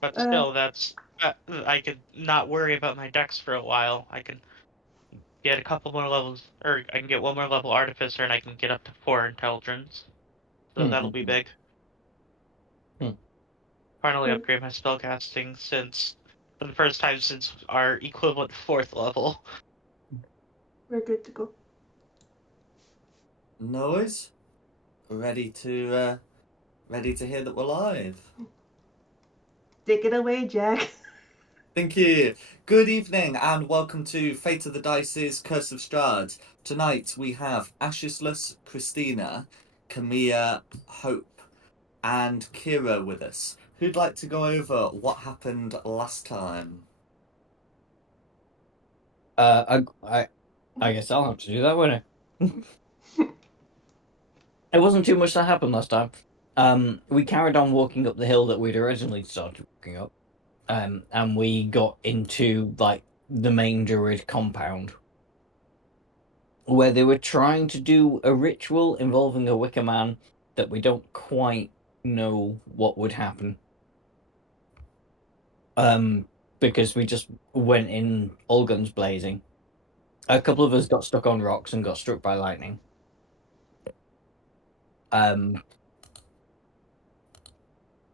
But still, that's I could not worry about my dex for a while. I can get a couple more levels, or I can get one more level artificer, and I can get up to 4 intelligence. So that'll be Mm-hmm. big. Finally upgrade my spellcasting since for the first time since our equivalent 4th level. We're good to go. No worries. Ready to hear that we're live. Take it away, Jack. Thank you. Good evening and welcome to Fate of the Dice's Curse of Strahd. Tonight we have Ashisless, Christina, Camilla, Hope, and Kira with us. Who'd like to go over what happened last time? I guess I'll have to do that, won't I? It wasn't too much that happened last time. We carried on walking up the hill that we'd originally started walking up, and we got into like the main druid compound, where they were trying to do a ritual involving a wicker man that we don't quite know what would happen. Because we just went in all guns blazing. A couple of us got stuck on rocks and got struck by lightning.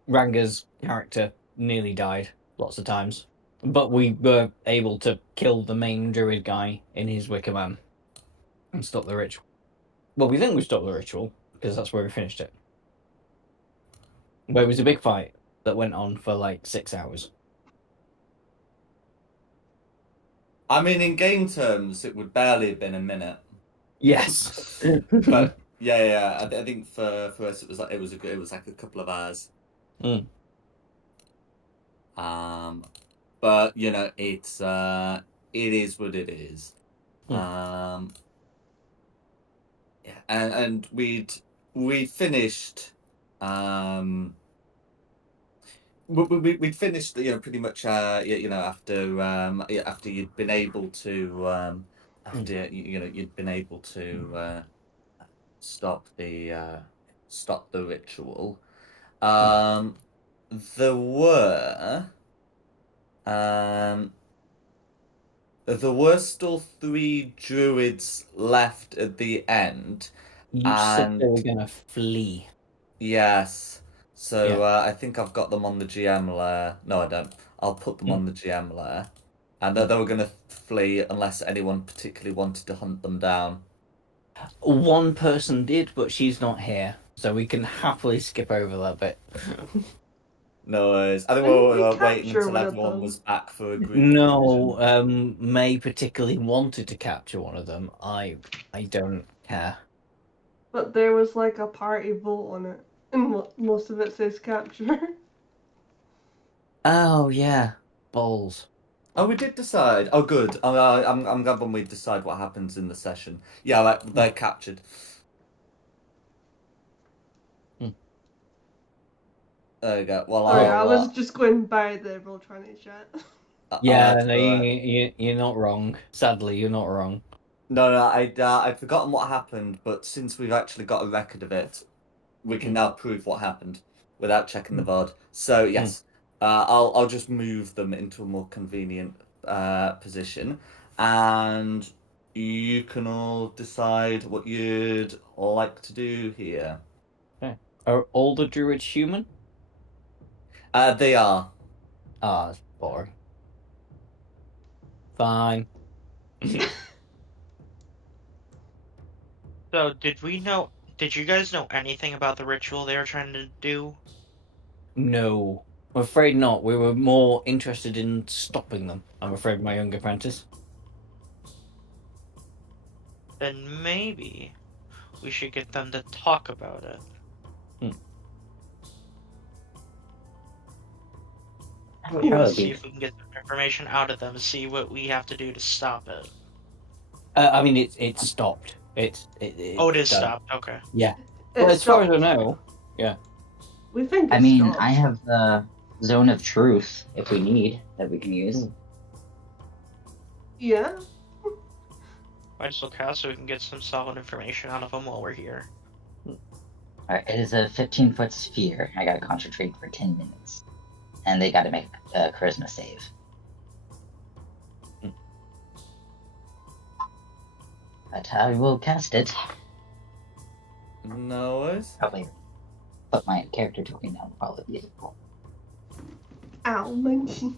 Ranga's character nearly died lots of times, but we were able to kill the main druid guy in his wicker man and stop the ritual. Well, we think we stopped the ritual because that's where we finished it. But it was a big fight that went on for like 6 hours. I mean, in game terms, it would barely have been a minute. Yes. But yeah. I think for us, it was like a couple of hours. Mm. But you know, it is what it is. Mm. Yeah, and we'd finished. We'd finished, you know, pretty much, you know, after you'd been able to, you'd been able to stop the ritual. There were, um, there were still 3 druids left at the end, You said they were and gonna flee. yes. So Yeah. I think I've got them on the GM layer. No, I don't. I'll put them on the GM layer. And they were going to flee unless anyone particularly wanted to hunt them down. One person did, but she's not here, so we can happily skip over that bit. No worries. I think I we think were we waiting capture until one of everyone them. was back for a group No, division. May particularly wanted to capture one of them. I don't care. But there was like a party vote on it, and most of it says capture. Oh yeah, balls. Oh, we did decide. Oh, good. I'm glad when we decide what happens in the session. Yeah, they're captured. There you go. Well, Sorry, I I'll. was just going by the Roll20 chat. Yeah, That's no, all right. you're not wrong. Sadly, you're not wrong. No, I'd forgotten what happened, but since we've actually got a record of it, we can now prove what happened without checking the VOD. So yes, I'll just move them into a more convenient position, and you can all decide what you'd like to do here. Okay. Are all the druids human? They are. Ah, that's boring. Fine. So, did you guys know anything about the ritual they were trying to do? No, I'm afraid not. We were more interested in stopping them. I'm afraid, my young apprentice. Then maybe we should get them to talk about it. See if we can get some information out of them, see what we have to do to stop it. I mean, it's stopped. It is stopped. Okay. Yeah. Well, as far as I know, yeah. We think I it's mean, stopped. I have the zone of truth if we need that we can use. Yeah. Might as well cast so we can get some solid information out of them while we're here. Alright, it is a 15-foot sphere. I gotta concentrate for 10 minutes. and they got to make a charisma save. But I will cast it. No worries. Probably put my character token down. Probably. Ow, monkey.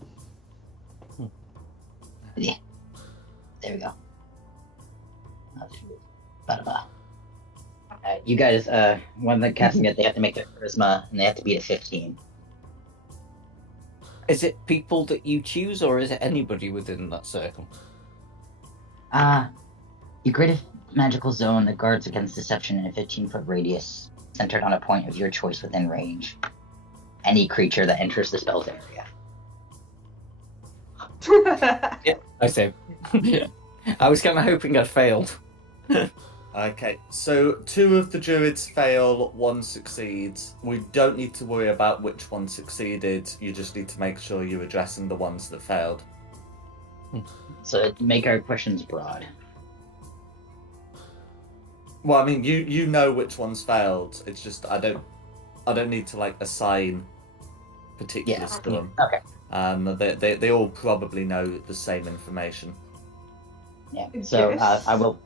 Yeah. There we go. Blah. You guys, when they're casting it, they have to make their charisma, and they have to beat a 15. Is it people that you choose, or is it anybody within that circle? You create a magical zone that guards against deception in a 15-foot radius, centered on a point of your choice within range. Any creature that enters the spell's area. Yeah, I say. I was kind of hoping I'd failed. Okay, so 2 of the druids fail, 1 succeeds. We don't need to worry about which one succeeded. You just need to make sure you're addressing the ones that failed. So make our questions broad. Well, I mean, you know which ones failed. It's just I don't need to like assign particulars to them. Okay. They all probably know the same information. Yeah. So Yes. I will.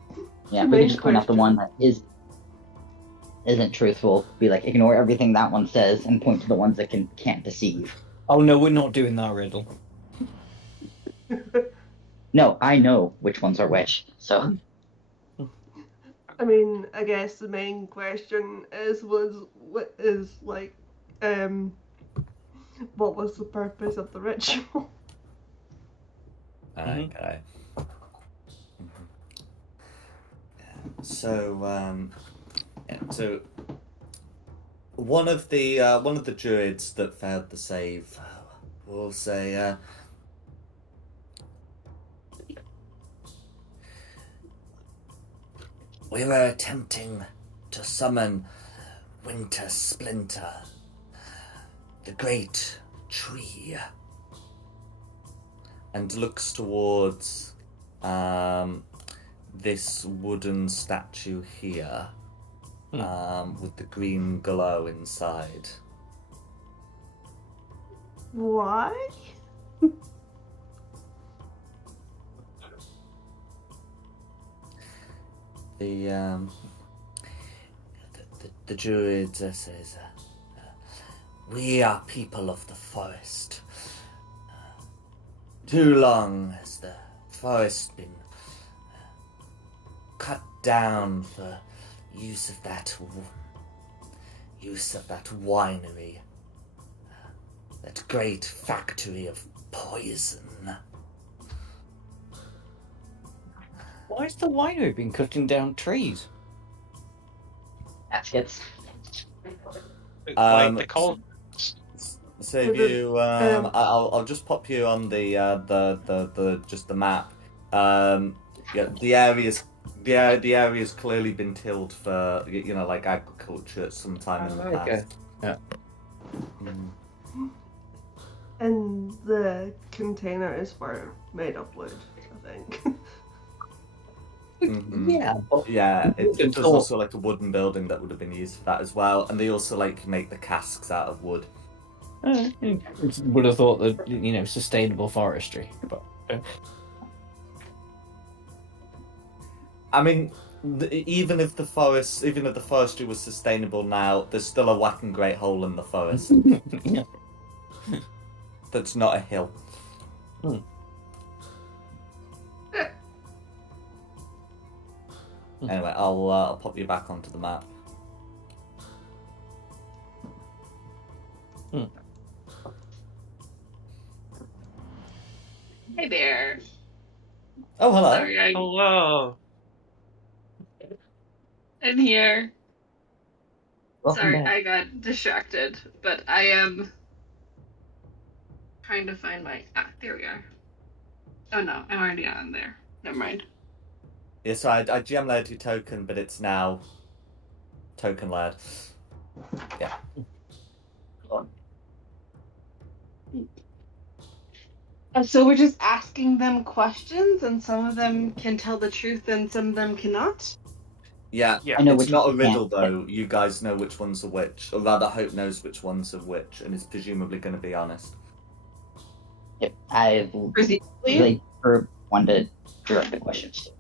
Yeah, we can just point out the one that isn't truthful. Be like, ignore everything that one says, and point to the ones that can't deceive. Oh no, we're not doing that riddle. No, I know which ones are which. So I mean, I guess the main question what was the purpose of the ritual? Okay. So so one of the druids that failed the save will say, we were attempting to summon Winter Splinter, the great tree, and looks towards this wooden statue here, with the green glow inside. Why? The druid says, we are people of the forest. Too long has the forest been cut down for use of that winery, that great factory of poison. Why has the winery been cutting down trees? baskets. Like the cold. So if you, I'll just pop you on the just the map. Yeah, the area's clearly been tilled for like agriculture at some time in the past. Okay. Yeah. And the container is for made of wood, I think. Mm-hmm. Yeah, but Yeah, there's also like a wooden building that would have been used for that as well, and they also like make the casks out of wood. would have thought that sustainable forestry, but I mean, even if the forestry was sustainable now, there's still a whacking great hole in the forest. yeah. That's not a hill. Anyway, I'll pop you back onto the map. Hey there. Oh, hello. Sorry, Hello. I'm here. Welcome Sorry, back. I got distracted, but I am trying to find my. There we are. Oh no, I'm already on there. Never mind. Yeah, so I GM layered your token, but it's now token layered. Yeah. So we're just asking them questions, and some of them can tell the truth, and some of them cannot. Yeah, Yeah. I know it's which not a ones riddle can't. though. You guys know which ones are which, or rather, Hope knows which ones are which, and is presumably going to be honest. Yep, I've Presumably. like for one to direct the questions to.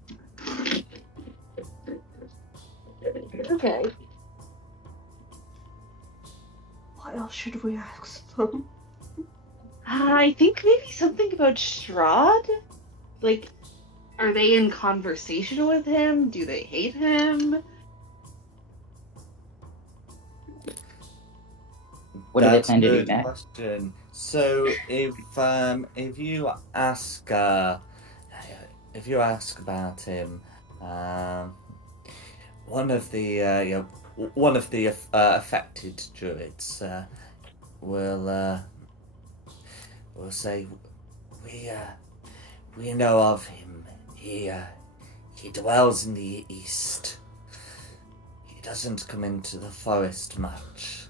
Okay. What else should we ask them? I think maybe something about Straud. Like, are they in conversation with him? Do they hate him? What do they That's a plan to do good next? question. So if you ask about him, one of the affected druids will say we know of him. He dwells in the east. He doesn't come into the forest much.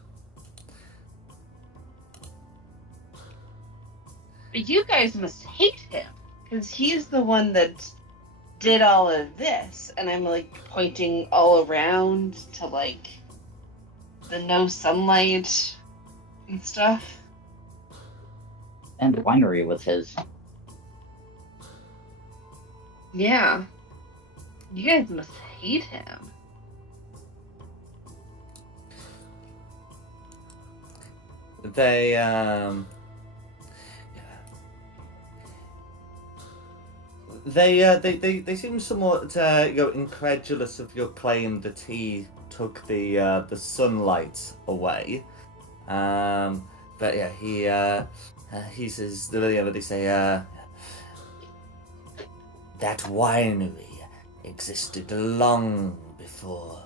But you guys must hate him, because he's the one that did all of this. And I'm like pointing all around to like the no sunlight and stuff. And the winery was his. Yeah. You guys must hate him. They they seem somewhat incredulous of your claim that he took the sunlight away. But yeah, he says they say that winery existed long before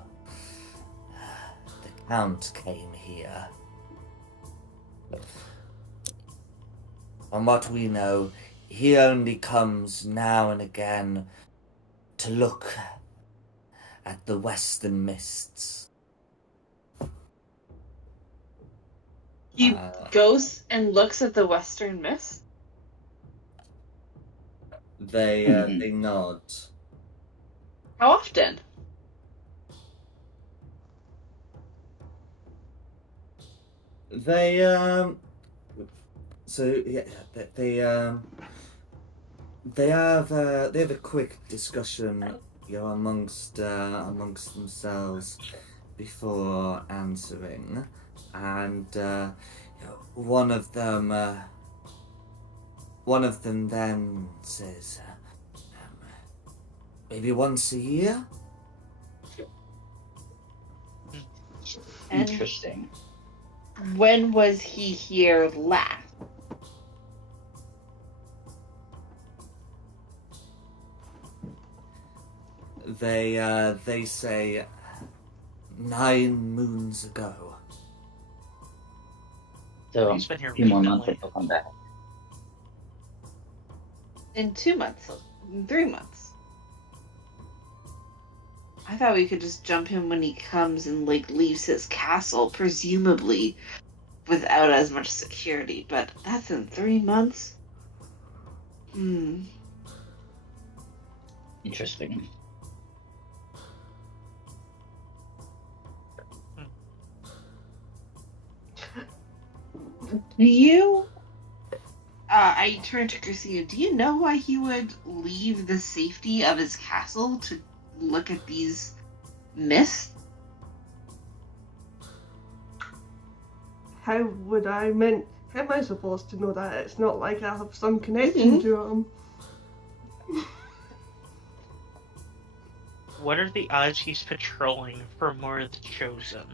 the Count came here. From what we know, he only comes now and again to look at the western mists. He goes and looks at the western mist. They nod. How often? They so yeah they have a quick discussion, amongst themselves before answering, and one of them then says, maybe once a year. Interesting. When was he here last? They say 9 moons ago. So He's been here a few more months recently. and he'll come back. In 2 months. In 3 months. I thought we could just jump him when he comes and like leaves his castle, presumably without as much security, but that's in 3 months? Interesting. Do you... I turned to Christina. Do you know why he would leave the safety of his castle to look at these mists? How am I supposed to know that? It's not like I have some connection to him. What are the odds he's patrolling for more of the Chosen,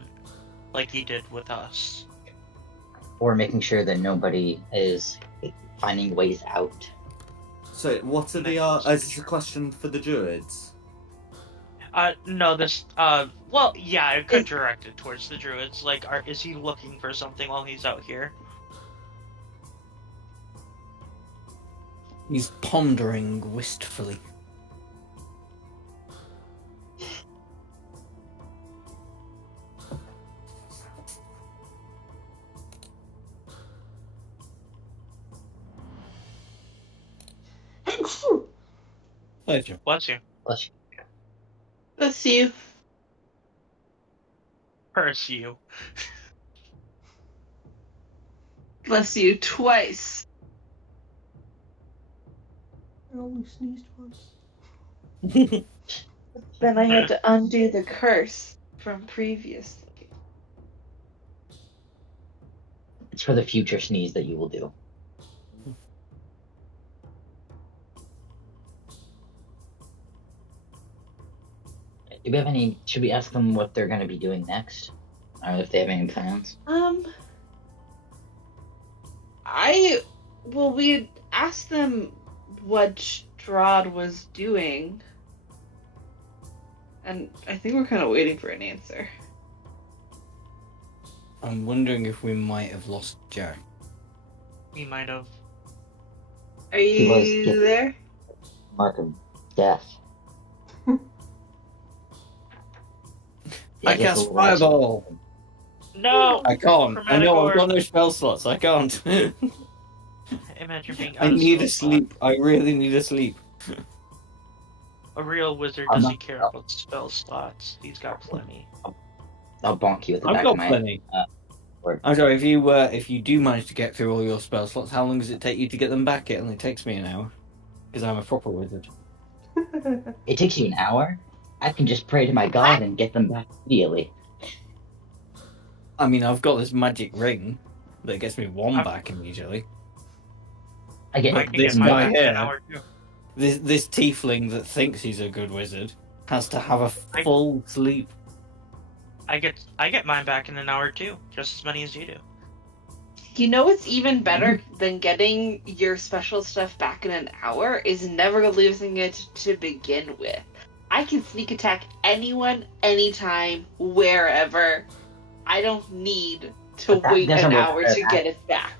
like he did with us? Or making sure that nobody is finding ways out. So, what are the odds? Is this a question for the druids? No, this, well, yeah, I could direct it towards the druids. Like, is he looking for something while he's out here? He's pondering wistfully. Thank you. Bless you. Bless you. Bless you. Curse you. Bless you twice. I only sneezed once. Then I had to undo the curse from previously. It's for the future sneeze that you will do. Do we have any? Should we ask them what they're going to be doing next, or if they have any plans? We asked them what Straud was doing, and I think we're kind of waiting for an answer. I'm wondering if we might have lost Jack. We might have. Are He was you given- there? Mark of death. I cast fireball. No! I can't. I know I've Chromatic got no spell slots. I can't. Imagine being I out of need spell a sleep. I really need a sleep. slot. A real wizard I'm doesn't not- care about spell slots. He's got plenty. I'll bonk you with the I've back got of my plenty. word. I'm sorry, if you do manage to get through all your spell slots, how long does it take you to get them back? It only takes me an hour. Because I'm a proper wizard. It takes you an hour? I can just pray to my god and get them back immediately. I mean, I've got this magic ring that gets me one I've- back immediately. I get I can this get mine guy back in here. an hour too. This tiefling that thinks he's a good wizard has to have a full sleep. I get mine back in an hour too, just as many as you do. You know what's even better than getting your special stuff back in an hour is never losing it to begin with. I can sneak attack anyone, anytime, wherever. I don't need to But that wait doesn't an hour require to get it back.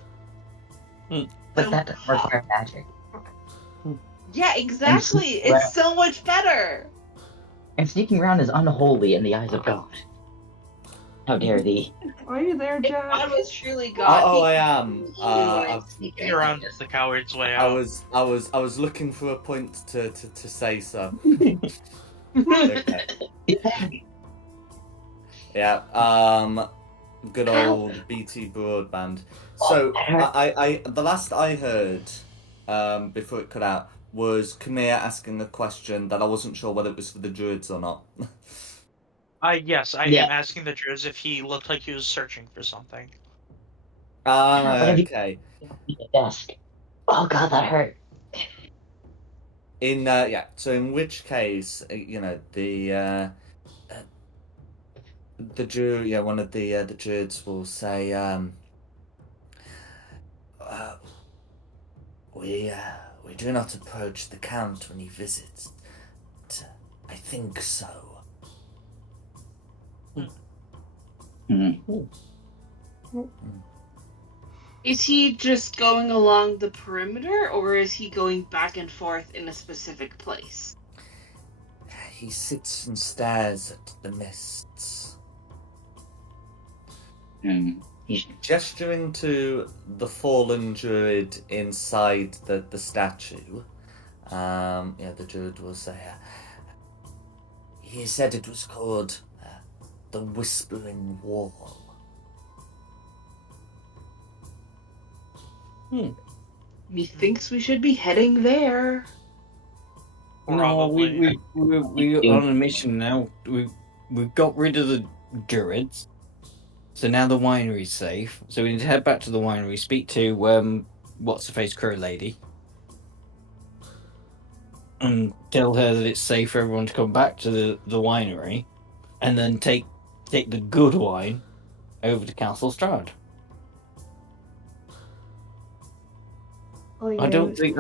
But that doesn't require magic. Yeah, exactly. It's so much better. And sneaking around is unholy in the eyes of God. How dare thee? Are you there, If Jack? God was truly God, Oh, he I am. would I've- sneak You're around. on the coward's way I out. was looking for a point to say so. Okay. Yeah. Good old BT broadband. So I the last I heard, before it cut out, was Kamir asking a question that I wasn't sure whether it was for the druids or not. Yes, I Yeah. am asking the druids if he looked like he was searching for something. Okay. The desk. Oh god, that hurt. So in which case, the druid, one of the druids will say, we do not approach the count when he visits. But, I think so. Is he just going along the perimeter, or is he going back and forth in a specific place? He sits and stares at the mists, He's gesturing to the fallen druid inside the statue. The druid will say, he said it was called the Whispering Wall. Methinks we should be heading there. No, Probably. we're on a mission now. We've got rid of the druids, so now the winery's safe. So we need to head back to the winery, speak to what's the face crow lady, and tell her that it's safe for everyone to come back to the winery, and then take the good wine over to Castle Straud. Oh, yeah.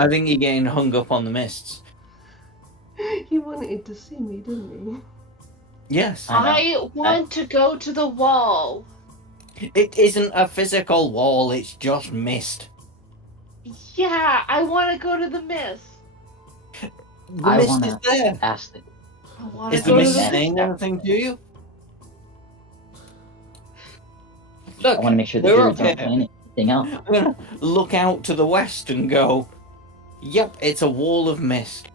I think you're getting hung up on the mists. He wanted to see me, didn't Yes. I want to go to the wall. It isn't a physical wall, it's just mist. Yeah, I want to go to the mist. The I mist wanna- is there. asked it. I want to Is the go to mist the mist saying there? anything to you? I Look, want to make sure the we're druids aren't okay. playing anything else. I'm gonna look out to the west and go, yep, it's a wall of mist.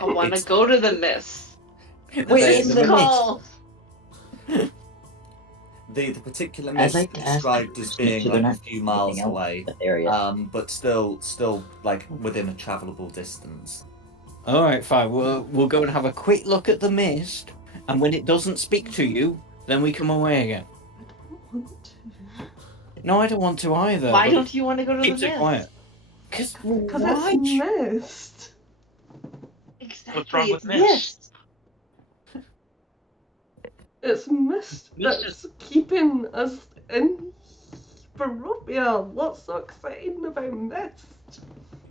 I want to It's- go to the mist. Wait, There's it's It's the the mist. cold. The particular I'd mist like to ask described as just make being sure they're like a not few doing miles anything else away, in this area. but still like within a travelable distance. All right, fine. We'll go and have a quick look at the mist, and when it doesn't speak to you, then we come away again. I don't want to. No, I don't want to either. Why but don't you want to go to the keeps it mist? quiet. Because Because why? it's mist. Exactly. What's wrong with it's mist? It's mist Mist that's keeping us in Barovia. What's so exciting about mist?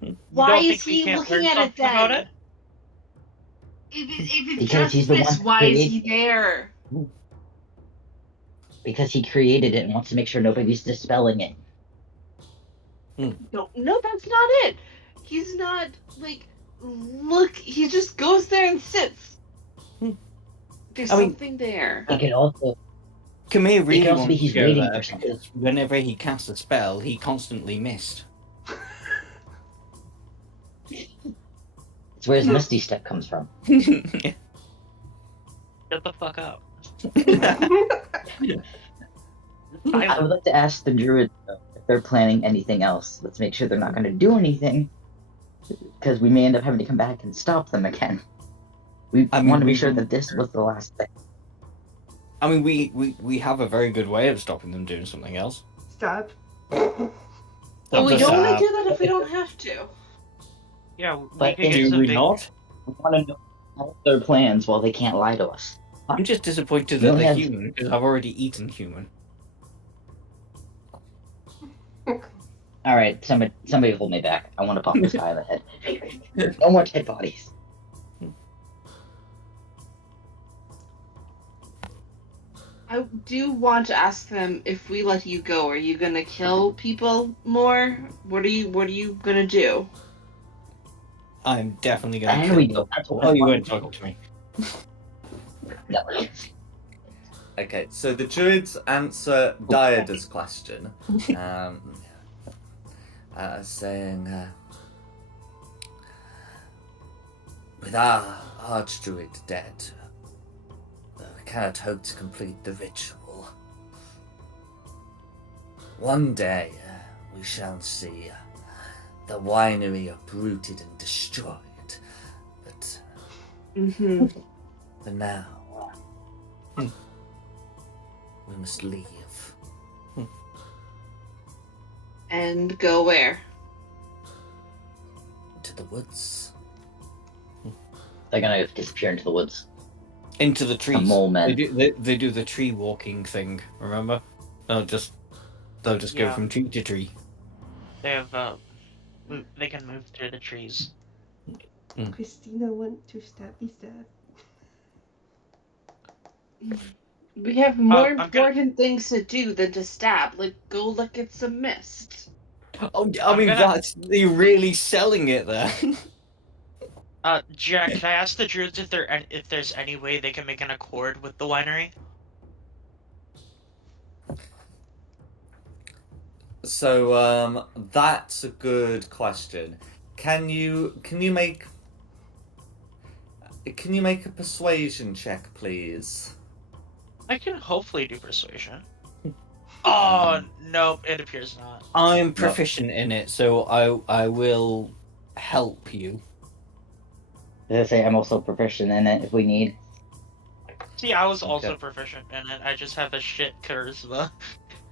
You Why don't is think we he can't looking learn at it something about then? it? If it's Because just he's the mist, one why is creating he there? Because he created it and wants to make sure nobody's dispelling it. No, that's not it. He's not like look. He just goes there and sits. There's I mean- something there. It could also Kamir really also be wants to he's go waiting there for something. because whenever he casts a spell, he constantly missed. It's where his Misty Step comes from. Shut the fuck up. I would like to ask the druids though, if they're planning anything else. Let's make sure they're not going to do anything, because we may end up having to come back and stop them again. We I mean, want to be we- sure that this was the last thing. I mean, we have a very good way of stopping them doing something else. Stab. But we Just, don't want to do that if we don't have to. Yeah, we But could get do some we big... not? We want to know all their plans while they can't lie to us. I'm just disappointed We that only they're have- human because I've already eaten human. All right, somebody hold me back. I want to pop this guy in the head. No more dead bodies. I do want to ask them, if we let you go, are you gonna kill people more? What are you gonna do? I'm definitely going to There kill we them. go. That's what Oh, I you want. weren't talking to me. No. Okay, so the druids answer Diada's question, saying, with our archdruid dead, we cannot hope to complete the ritual. One day, we shall see the winery uprooted and destroyed, but Mm-hmm. for now, we must leave. And go where? To the woods. They're gonna disappear into the woods. Into the trees. mole men. They do the tree walking thing, remember? They'll just go Yeah. from tree to tree. They have, they can move through the trees. Christina went to stabby stab. We have more I'm gonna- important things to do than to stab. Like, go look at some mist. Oh, I mean, you're really selling it there. Jack, can I ask the druids if there's any way they can make an accord with the winery? So, that's a good question. Can you make a persuasion check, please? I can hopefully do persuasion. Oh, nope, it appears not. I'm proficient in it, so I will help you. As I say, I'm also proficient in it if we need. See, I was also Okay. proficient in it. I just have a shit charisma.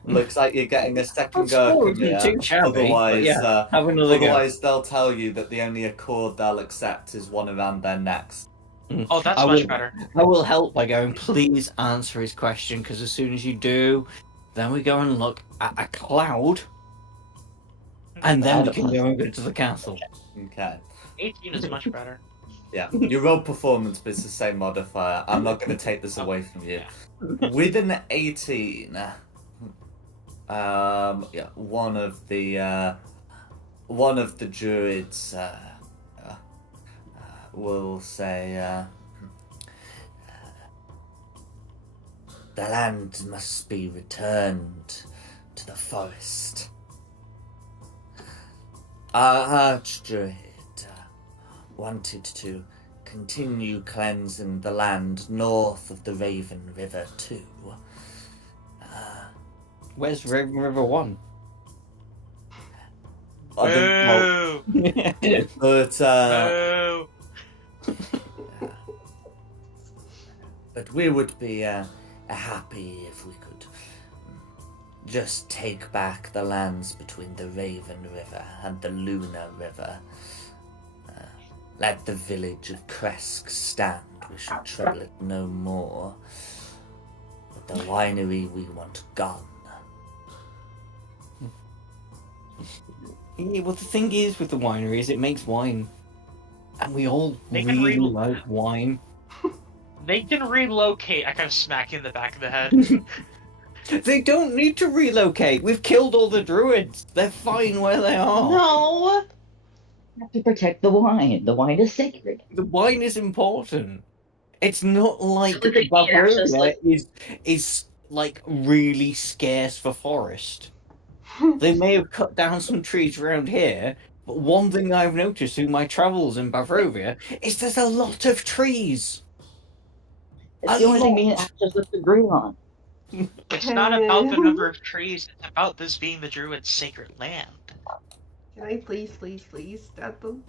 Looks like you're getting a second That's go, cool, Camilla. too shabby, but Otherwise, yeah, have another go. otherwise they'll tell you that the only accord they'll accept is one around their necks. Oh, that's I much will- better. I will help by going, please answer his question, because as soon as you do, then we go and look at a cloud, and then we can go and go to the castle. Okay. 18 is much better. Yeah, your roll performance is the same modifier. I'm not going to take this away from you. With an 18, one of the druids will say, the land must be returned to the forest. Our archdruid wanted to continue cleansing the land north of the Raven River too. Where's Raven River 1? I don't know. Boo! But Boo! but we would be happy if we could just take back the lands between the Raven River and the Luna River. Let the village of Kresk stand. We should trouble it no more. But the winery we want gone. Yeah, well, the thing is with the winery is it makes wine. And we all They can really re- like wine. They can relocate. I kind of smack you in the back of the head. They don't need to relocate. We've killed all the druids. They're fine where they are. No. You have to protect the wine. The wine is sacred. The wine is important. It's not like So they can't access, Bavaria is like really scarce for forest. They may have cut down some trees around here, but one thing I've noticed through my travels in Bavaria is there's a lot of trees. It's the only thing me and Access let's agree on. It's not about the number of trees, it's about this being the druid's sacred land. Can I please stab them?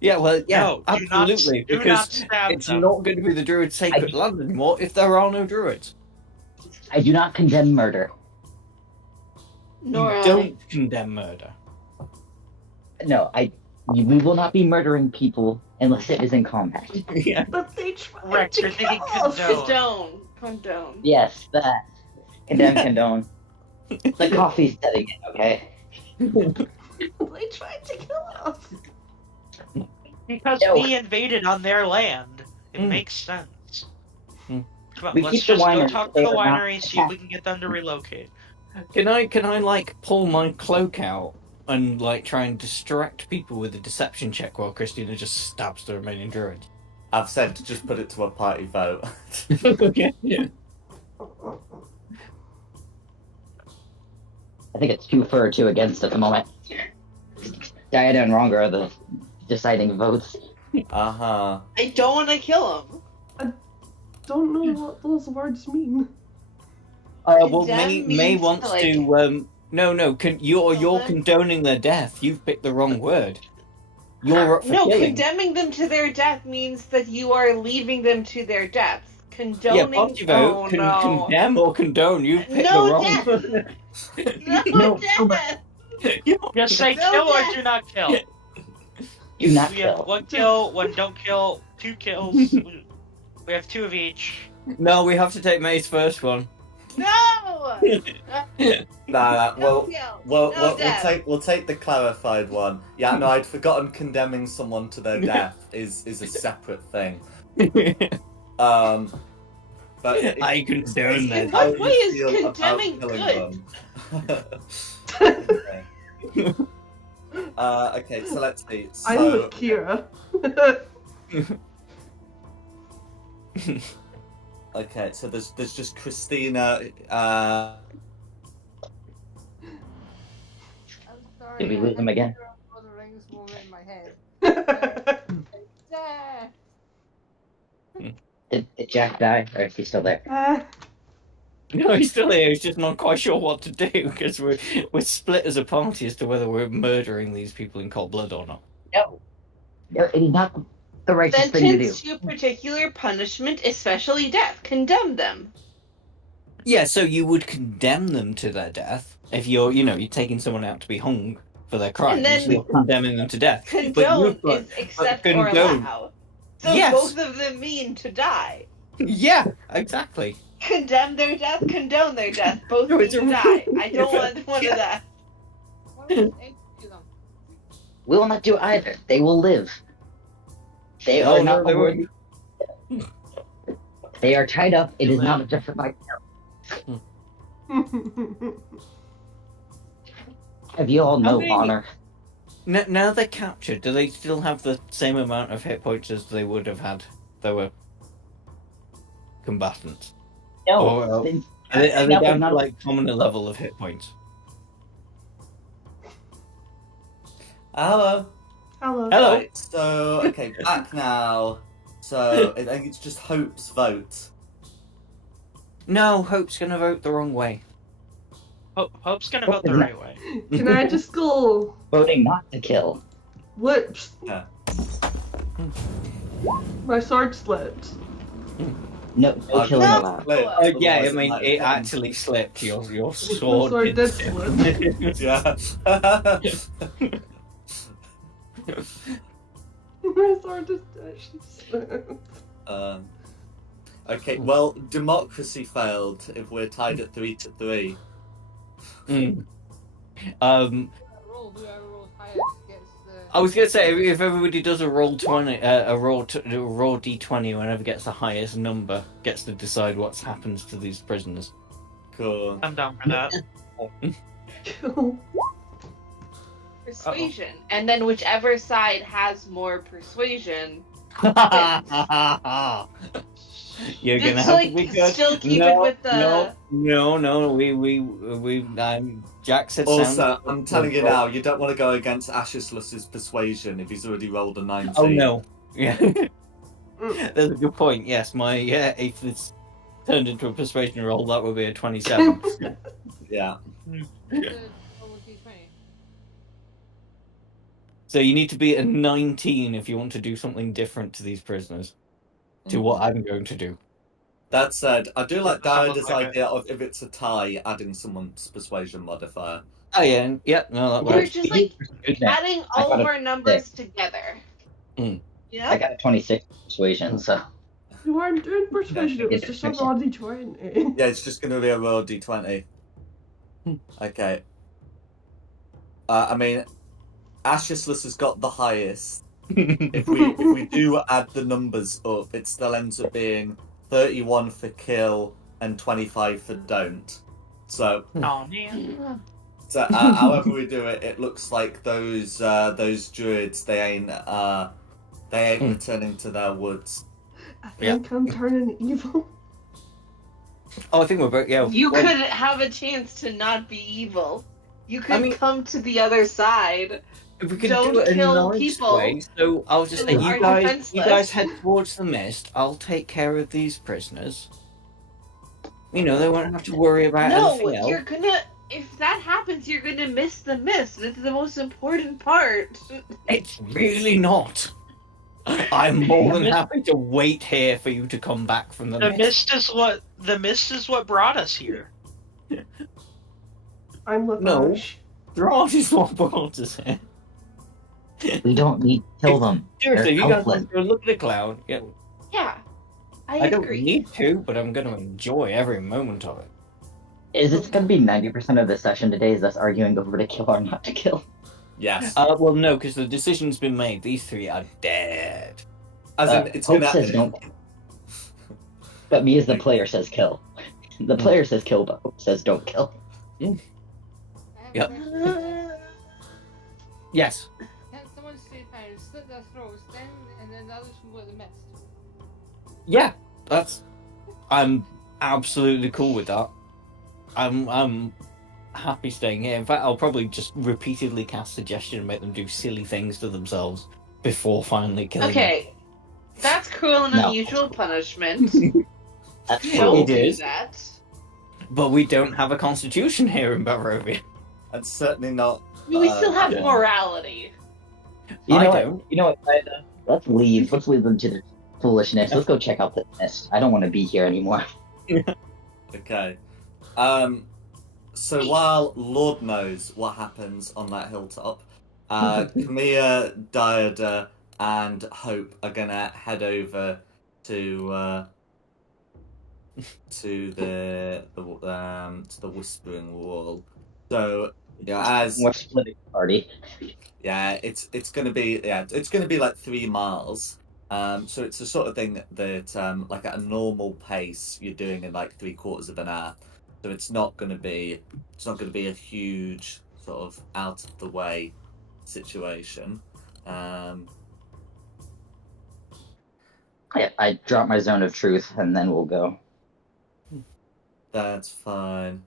Yeah, well, yeah, No, do not- absolutely, do not because stab it's them. not going to be the druid's sacred land anymore if there are no druids. I do not condemn murder. Nor You I. don't condemn murder. No, we will not be murdering people unless it is in combat. Yeah. But they tried Rex, to you're thinking kill us. condone. Condone. Yes, that. Condemn, condone. The coffee's setting in, okay? They tried to kill us. Because No. we invaded on their land. It Mm. makes sense. Mm. Come on, We let's keep the just go winery, talk to they the are not winery, see if we can get them to relocate. Can I like pull my cloak out and like try and distract people with a deception check while Christina just stabs the remaining druids? I've said to just put it to a party vote. Okay. Yeah. I think it's 2 for or 2 against at the moment. Diada and Ronga are the deciding votes. Uh-huh. I don't want to kill him. Don't know what those words mean. Well, Condemn May means wants like- to. No. You're Kill them? condoning their death. You've picked the wrong word. You're up for No, killing. condemning them to their death means that you are leaving them to their death. Yeah, Condoning. party vote. Oh no. Condemn or condone. You've picked No the wrong death. word. No, No, death. Just say No kill or death. do not kill. Do not We have kill. 1 kill, 1 don't kill, 2 kills. We have 2 of each. No, we have to take May's first one. No. Nah, No well, kill. well, No well death. we'll take the clarified one. Yeah, no, I'd forgotten condemning someone to their death is a separate thing. But I condone In that. what how do way you is feel about condemning killing good? them? Okay, so let's see. I'm So, with Kira. okay, so there's just Christina. I'm sorry. Did we lose him again? Lord of the Rings moment in my head. Yeah. Did Jack die, or is he still there? No, he's still here. He's just not quite sure what to do because we're split as a party as to whether we're murdering these people in cold blood or not. No. No, it is not the righteous thing to do. Sentence to particular punishment, especially death. Condemn them. Yeah, so you would condemn them to their death if you're taking someone out to be hung for their crimes. And then- You're condemning them to death. Condone you've got- is accept or condone- allow. So Yes. both of them mean to die. Yeah, exactly. Condemn their death, condone their death. Both No, mean it's to a- die. I don't want one Yeah. of that. What was execute them? We will not do either. They will live. They Oh, are no, not they worthy. They are tied up. It is Live. not justified. Have you all no many- honor? Now they're captured, do they still have the same amount of hit points as they would have had if they were combatants? No. Oh, Then- Are they No, down to not- like commoner level of hit points? Hello. Hello. Hello. Right, so okay, back now. So I think it's just Hope's vote. No, Hope's gonna vote the wrong way. Hope's gonna Hope vote the is not- right way. Can I just go? Voting not to kill. Whoops. Yeah. My sword slipped. No I'll killing No. allowed. Yeah, I Otherwise mean, might it have actually slipped. Your My sword sword did slip. slip. Yeah. My sword just actually slipped. Okay, well, democracy failed if we're tied at 3-3. Mm. Roll whoever rolls highest gets the. I was gonna say if everybody does a roll 20, a raw d20, whenever gets the highest number gets to decide what happens to these prisoners. Cool. I'm down for that. Persuasion. And then whichever side has more persuasion. You're gonna Just have like to be good. still keep no, it with the. No. We. Jack said. Also, sound- I'm telling you now, you don't want to go against Ashislus's persuasion if he's already rolled a 19. Oh no. Yeah. That's a good point. Yes, my if it's turned into a persuasion roll, that would be a 27. Yeah. Roll a d20. So you need to be a 19 if you want to do something different to these prisoners, to what I'm going to do. That said, I do like Sounds Dioda's like idea of if it's a tie, adding someone's persuasion modifier. Oh yeah, no, that We're works. just like Persuasion. adding I all got of a our numbers together. Mm. Yeah? I got a 26 persuasion, so You weren't doing persuasion, it was Yeah, just a it's raw d20. Yeah, it's just going to be a roll d20. Okay. I mean, Ashislus has got the highest. If we do add the numbers up, it still ends up being 31 for kill and 25 for don't. So, Oh man. however we do it, it looks like those druids they ain't returning to their woods. I think I'm turning evil. Oh, I think we're both. Yeah, You well, could have a chance to not be evil. You could I mean- come to the other side. If we could Don't do it in kill a nice people way, so I'll just say who you are guys defenseless. head towards the mist. I'll take care of these prisoners. You know, they won't have to worry about No, anything else. you're gonna. If that happens, you're gonna miss the mist. It's the most important part. It's really not. I'm more than happy to wait here for you to come back from the The mist. mist is what brought us here. I'm with No. Ash. Strahd is what brought us here. we don't need to kill them. Seriously, They're you guys helpless. want to go look at the cloud? Yeah, Yeah, I don't agree. need to, but I'm going to enjoy every moment of it. Is it going to be 90% of the session today is us arguing over to kill or not to kill? Yes. Well, no, because the decision's been made. These three are dead. As in, it's Hope gonna. says don't. But me as the player says kill. The player says kill, but Hope says don't kill. I have Yep. a question. Yes. Can someone sit and slit their throats, and then the others can go to the mist? Yeah, I'm absolutely cool with that. I'm happy staying here. In fact, I'll probably just repeatedly cast suggestion and make them do silly things to themselves before finally killing Okay, that's cruel and No. unusual punishment. That's Yeah, Don't it do is. that. them. But we don't have a constitution here in Barovia. And certainly not. We still have yeah. morality. You I know don't. what? You know what? Let's leave. Let's leave them to their foolishness. Let's go check out the mist. I don't want to be here anymore. Okay. So while Lord knows what happens on that hilltop, Camilla, Dioda, and Hope are gonna head over to the Whispering Wall. So as We're splitting the party. it's gonna be like 3 miles. So it's the sort of thing that like at a normal pace you're doing in like 3/4 of an hour. So it's not gonna be a huge sort of out of the way situation. Yeah, I drop my zone of truth, and then we'll go. That's fine.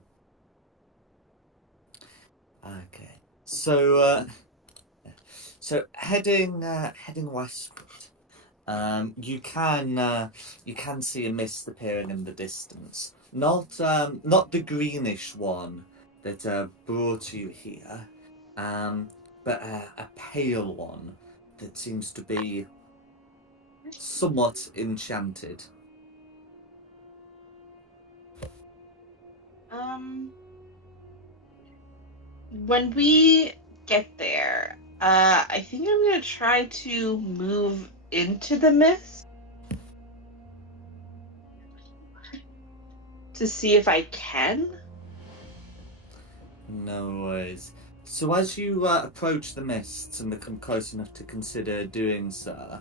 Okay. So heading westward. You can see a mist appearing in the distance. Not the greenish one that brought you here, but a pale one that seems to be somewhat enchanted. When we get there, I think I'm gonna try to move into the mist to see if I can. No worries. So as you approach the mists and become close enough to consider doing so,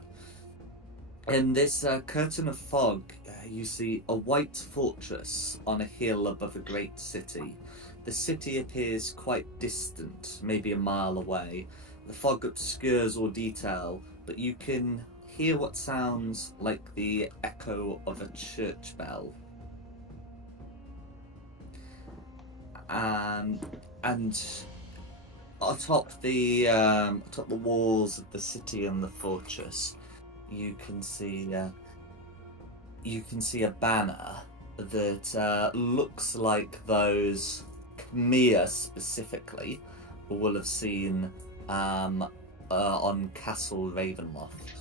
in this curtain of fog, you see a white fortress on a hill above a great city. The city appears quite distant, maybe a mile away. The fog obscures all detail, but you can hear what sounds like the echo of a church bell. And atop the walls of the city and the fortress, you can see a banner that looks like those Mia specifically will have seen on Castle Ravenloft.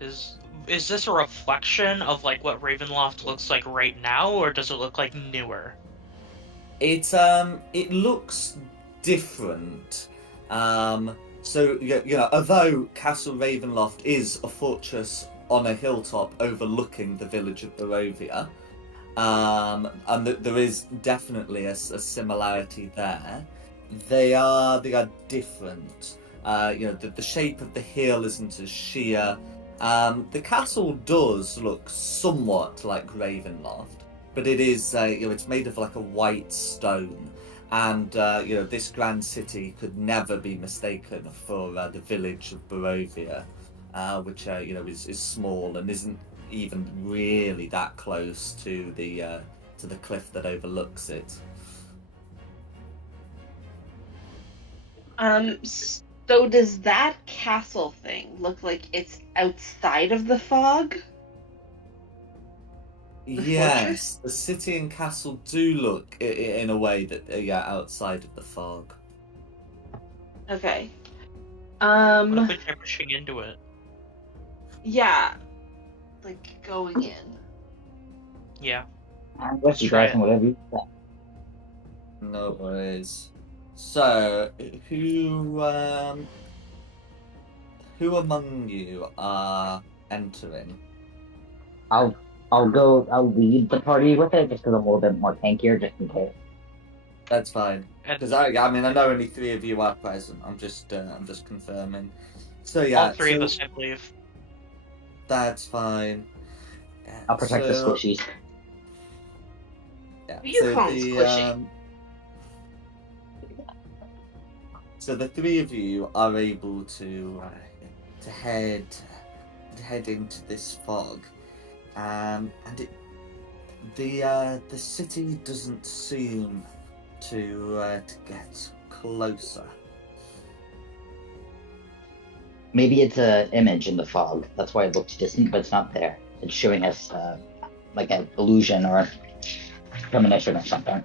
Is this a reflection of like what Ravenloft looks like right now, or does it look like newer? It looks different. So although Castle Ravenloft is a fortress on a hilltop overlooking the village of Barovia, and there is definitely a similarity there. They are different. The shape of the hill isn't as sheer. The castle does look somewhat like Ravenloft, but it is it's made of like a white stone, and this grand city could never be mistaken for the village of Barovia, which is small and isn't even really that close to the cliff that overlooks it. So does that castle thing look like it's outside of the fog? Yes, fortress? the city and castle do look in a way that outside of the fog. Okay. What if we try pushing into it? Yeah. Like going in. Yeah. I'm with you Try guys it. and whatever you say. No worries. So, who among you are entering? I'll lead the party with it just because I'm a little bit more tankier, just in case. That's fine. And Because I know only 3 of you are present. I'm just confirming. So yeah, all three of us, I believe. That's fine. I'll protect the So, squishies. yeah. You call it squishy. So the 3 of you are able to head into this fog, and the city doesn't seem to get closer. Maybe it's an image in the fog. That's why it looks distant, but it's not there. It's showing us like an illusion or a premonition or something.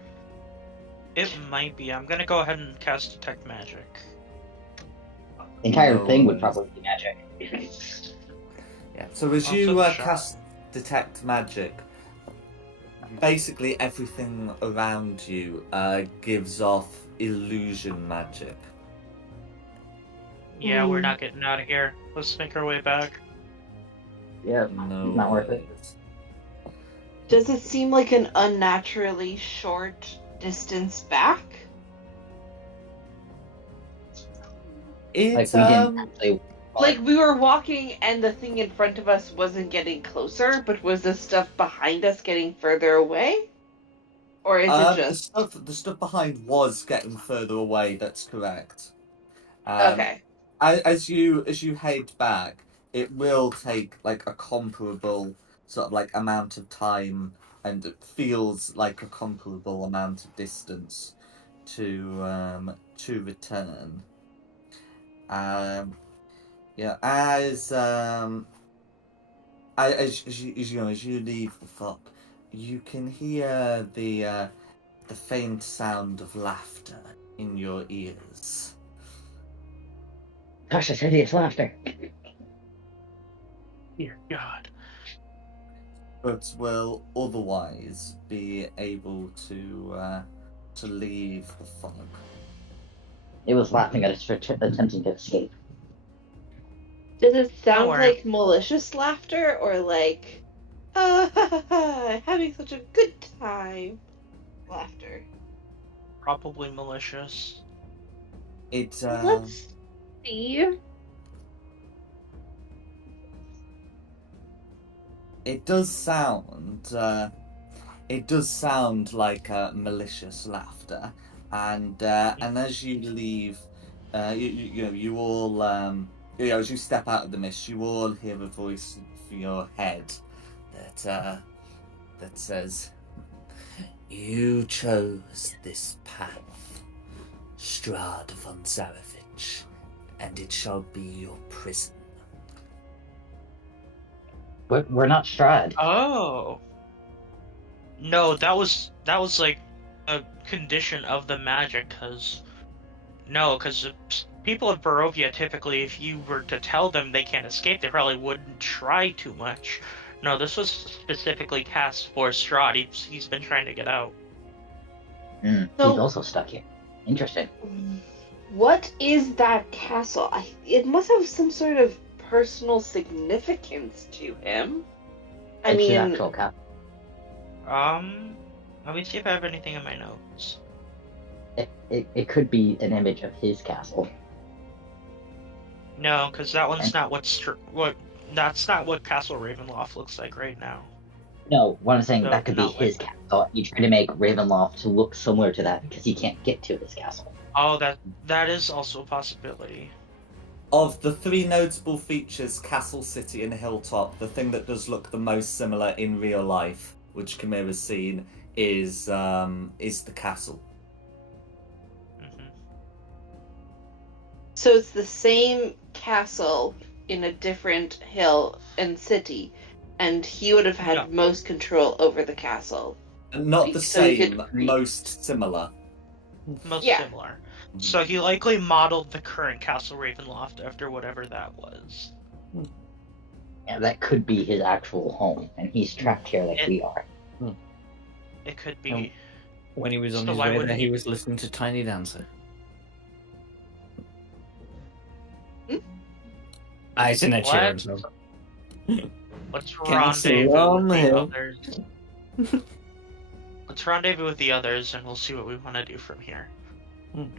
It might be. I'm gonna go ahead and cast Detect Magic. The entire No thing would worries. probably be magic. Yeah. So as Also you the shot. cast Detect Magic, basically everything around you gives off illusion magic. Yeah, we're not getting out of here. Let's make our way back. Yeah, No not worth it. worries. Does it seem like an unnaturally short distance back? It Like we didn't actually. Like we were walking and the thing in front of us wasn't getting closer, but was the stuff behind us getting further away? Or is it just the stuff behind was getting further away. That's correct. okay? As you head back, it will take like a comparable sort of like amount of time, and it feels like a comparable amount of distance to return. Yeah, as you leave the fog, you can hear the faint sound of laughter in your ears. Gosh, that's hideous laughter. Dear God. But will otherwise be able to leave the fog. It was laughing at us for attempting to escape. Does it sound worry. like malicious laughter or like, having such a good time laughter? Probably malicious. Let's see. It does sound like malicious laughter, and as you leave, you all as you step out of the mist, you all hear a voice in your head that says, "You chose this path, Straud von Zarevich, and it shall be your prison." We're not Straud. Oh. No, that was like a condition of the magic, because people of Barovia typically, if you were to tell them they can't escape, they probably wouldn't try too much. No, this was specifically cast for Strahd. He's been trying to get out. He's also stuck here. Interesting. What is that castle? It must have some sort of personal significance to him. It's his actual cap. Let me see if I have anything in my notes. It could be an image of his castle. No, because that one's not that's not what Castle Ravenloft looks like right now. No, what I'm saying, So, that could be not his like castle. You try to make Ravenloft to look similar to that because he can't get to his castle. Oh, that is also a possibility. Of the three notable features, Castle City and Hilltop, the thing that does look the most similar in real life, which Chimera's seen, is the castle. Mm-hmm. So it's the same castle in a different hill and city, and he would have had most control over the castle. Not the same, most similar. Most similar. So he likely modeled the current Castle Ravenloft after whatever that was. Yeah, that could be his actual home, and he's trapped here like we are. It could be. When he was on his way there, he was listening to Tiny Dancer. He's in a chair himself. Let's rendezvous with the others. Let's rendezvous with the others, and we'll see what we want to do from here.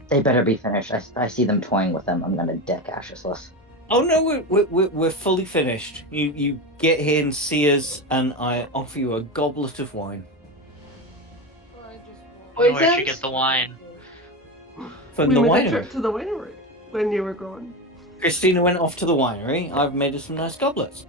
They better be finished. I see them toying with them. I'm gonna deck Ashesless. Oh no, we're fully finished. You get here and see us, and I offer you a goblet of wine. Where'd you get the wine? From we the made a winery. trip to the winery when you were gone. Christina went off to the winery. I've made us some nice goblets.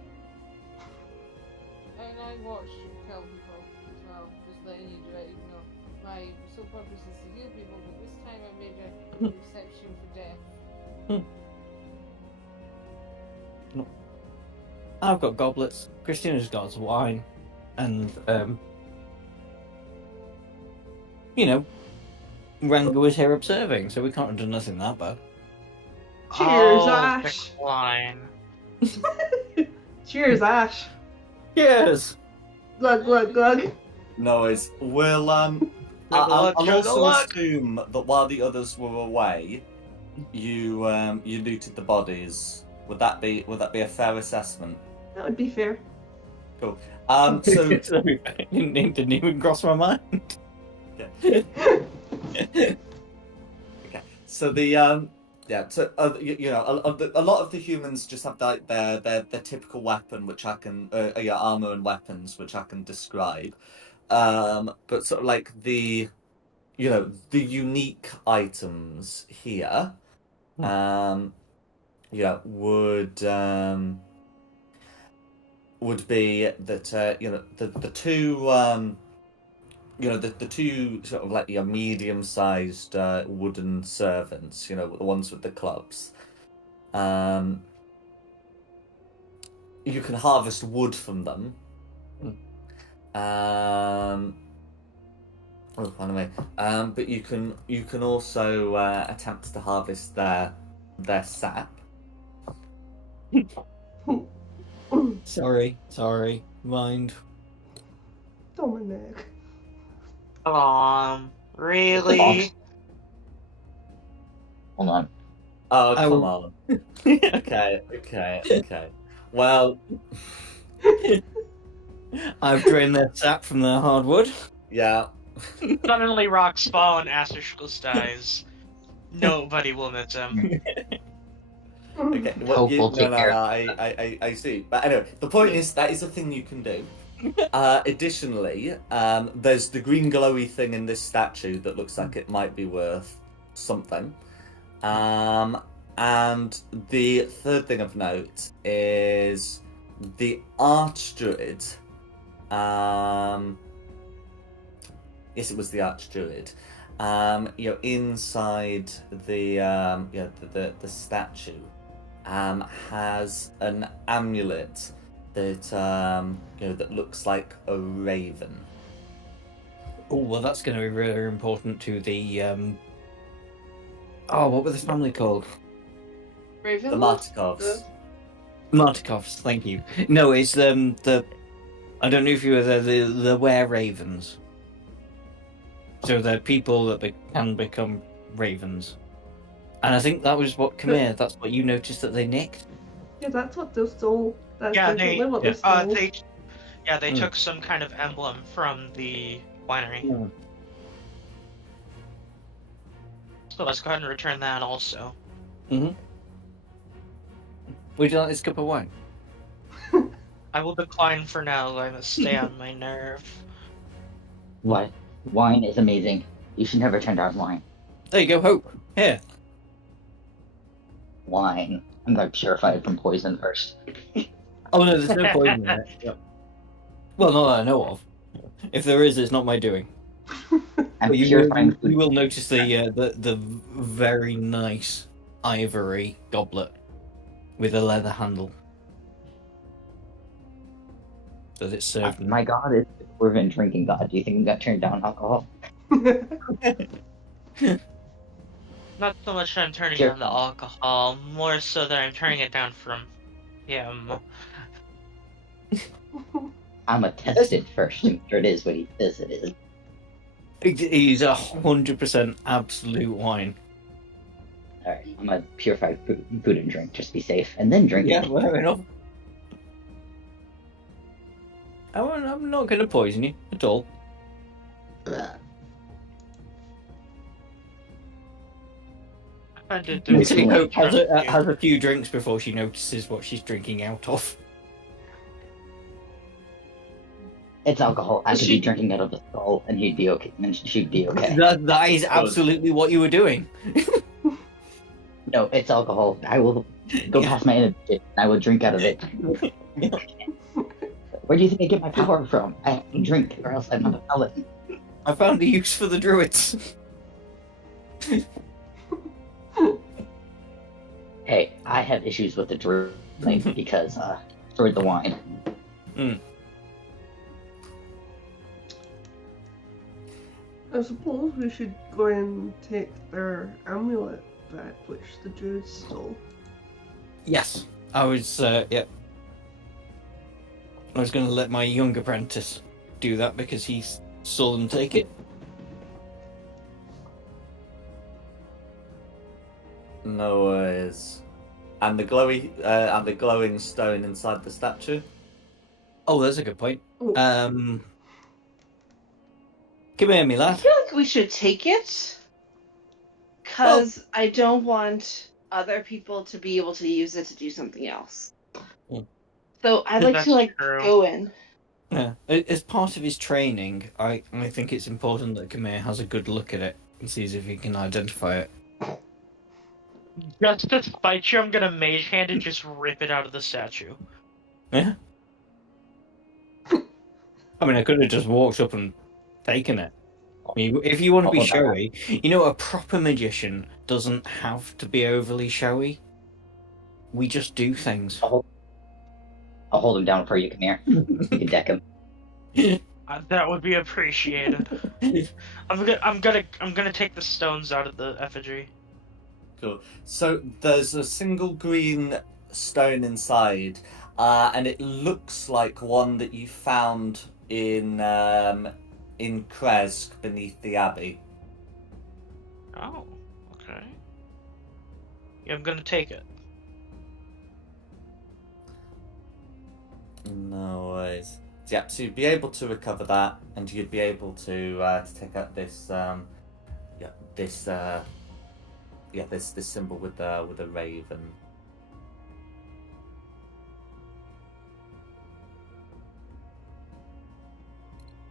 And I watched you kill people as well, just letting you do it, even though my sole purpose is to heal people, but this time I made a exception for death. No. I've got goblets. Christina's got some wine. And, Rango is here observing, so we can't have done nothing that bad. Cheers, Ash! Wine. Cheers, Ash! Cheers! Glug, glug, glug. No worries. We'll I'll also assume that while the others were away, you looted the bodies. Would that be a fair assessment? That would be fair. Cool. So it didn't even cross my mind. Okay. So the a lot of the humans just have like their typical weapon, which I can armor and weapons, which I can describe. But sort of like the unique items here, would be that the two. The two sort of like medium-sized wooden servants, the ones with the clubs. you can harvest wood from them. Oh, anyway, but you can also attempt to harvest their sap. Sorry, mind. Dominic. Really? Hold on. Oh, I come will- on. Okay. Well, I've drained their sap from their hardwood. yeah. Suddenly rocks fall and Asteriskos dies. Nobody will miss him. Okay. Well, Hope we'll no, take care of I see. But anyway, the point is that is a thing you can do. Additionally, there's the green glowy thing in this statue that looks like it might be worth something. And the third thing of note is the Archdruid. Yes, it was the Archdruid. Inside the statue, has an amulet that that looks like a raven. Oh, well, that's going to be really important to the oh, what were the family called? Raven? The Martikovs. Martikovs, thank you. No, it's the I don't know if you were there, the were ravens. So they're people that can become ravens. And I think that was what, come here, that's what you noticed that they nicked. Yeah, that's what they stole. That's Yeah, definitely what they stole. they took some kind of emblem from the winery. So let's go ahead and return that also. Mm-hmm. Would you like this cup of wine? I will decline for now. I must stay on my nerve. What? Wine is amazing. You should never turn down wine. There you go, Hope. Here. Wine. I'm gonna purify it from poison first. Oh no, there's no poison in it. Yep. Well, not that I know of. If there is, it's not my doing. I'm But purifying food. you will notice the very nice ivory goblet with a leather handle that it's served. My god is the Dwarven drinking god. Do you think we got turned down alcohol? Not so much that I'm turning Sure. down the alcohol, more so that I'm turning it down from him. I'm gonna test it first to make sure it is what he says it is. He's 100% absolute wine. Alright, I'm gonna purify food and drink just to be safe, and then drink Yeah, it. well, fair enough. I'm not going to poison you at all. I did Me do too. Hope has a few drinks before she notices what she's drinking out of. It's alcohol. I could be drinking out of a skull, and he'd be okay, and she'd be okay. That is absolutely what you were doing. No, it's alcohol. I will go past my inhibition, and I will drink out of it. Where do you think I get my power from? I have to drink, or else I'm not a paladin. I found a use for the druids. Hey, I have issues with the druid thing because destroyed the wine. I suppose we should go and take their amulet back, which the Druids stole. Yes, I was. Yep. I was going to let my young apprentice do that because he saw them take it. No worries. And the glowing stone inside the statue. Oh, that's a good point. Oh. Come here, me I lad. feel like we should take it. Because I don't want other people to be able to use it to do something else. So I'd like to That's true. go in. Yeah, as part of his training, I think it's important that Kamir has a good look at it and sees if he can identify it. Just to spite you, I'm gonna mage hand and just rip it out of the statue. Yeah. I mean, I could have just walked up and taken it. I mean, if you want to be showy, you know, a proper magician doesn't have to be overly showy. We just do things. I'll hold him down for you. Come here. You can deck him. That would be appreciated. I'm gonna take the stones out of the effigy. Cool. So there's a single green stone inside, and it looks like one that you found in Kresk beneath the abbey. Oh, okay. Yeah, I'm gonna take it. No worries. Yeah, so you'd be able to recover that, and you'd be able to take out this this symbol with a raven.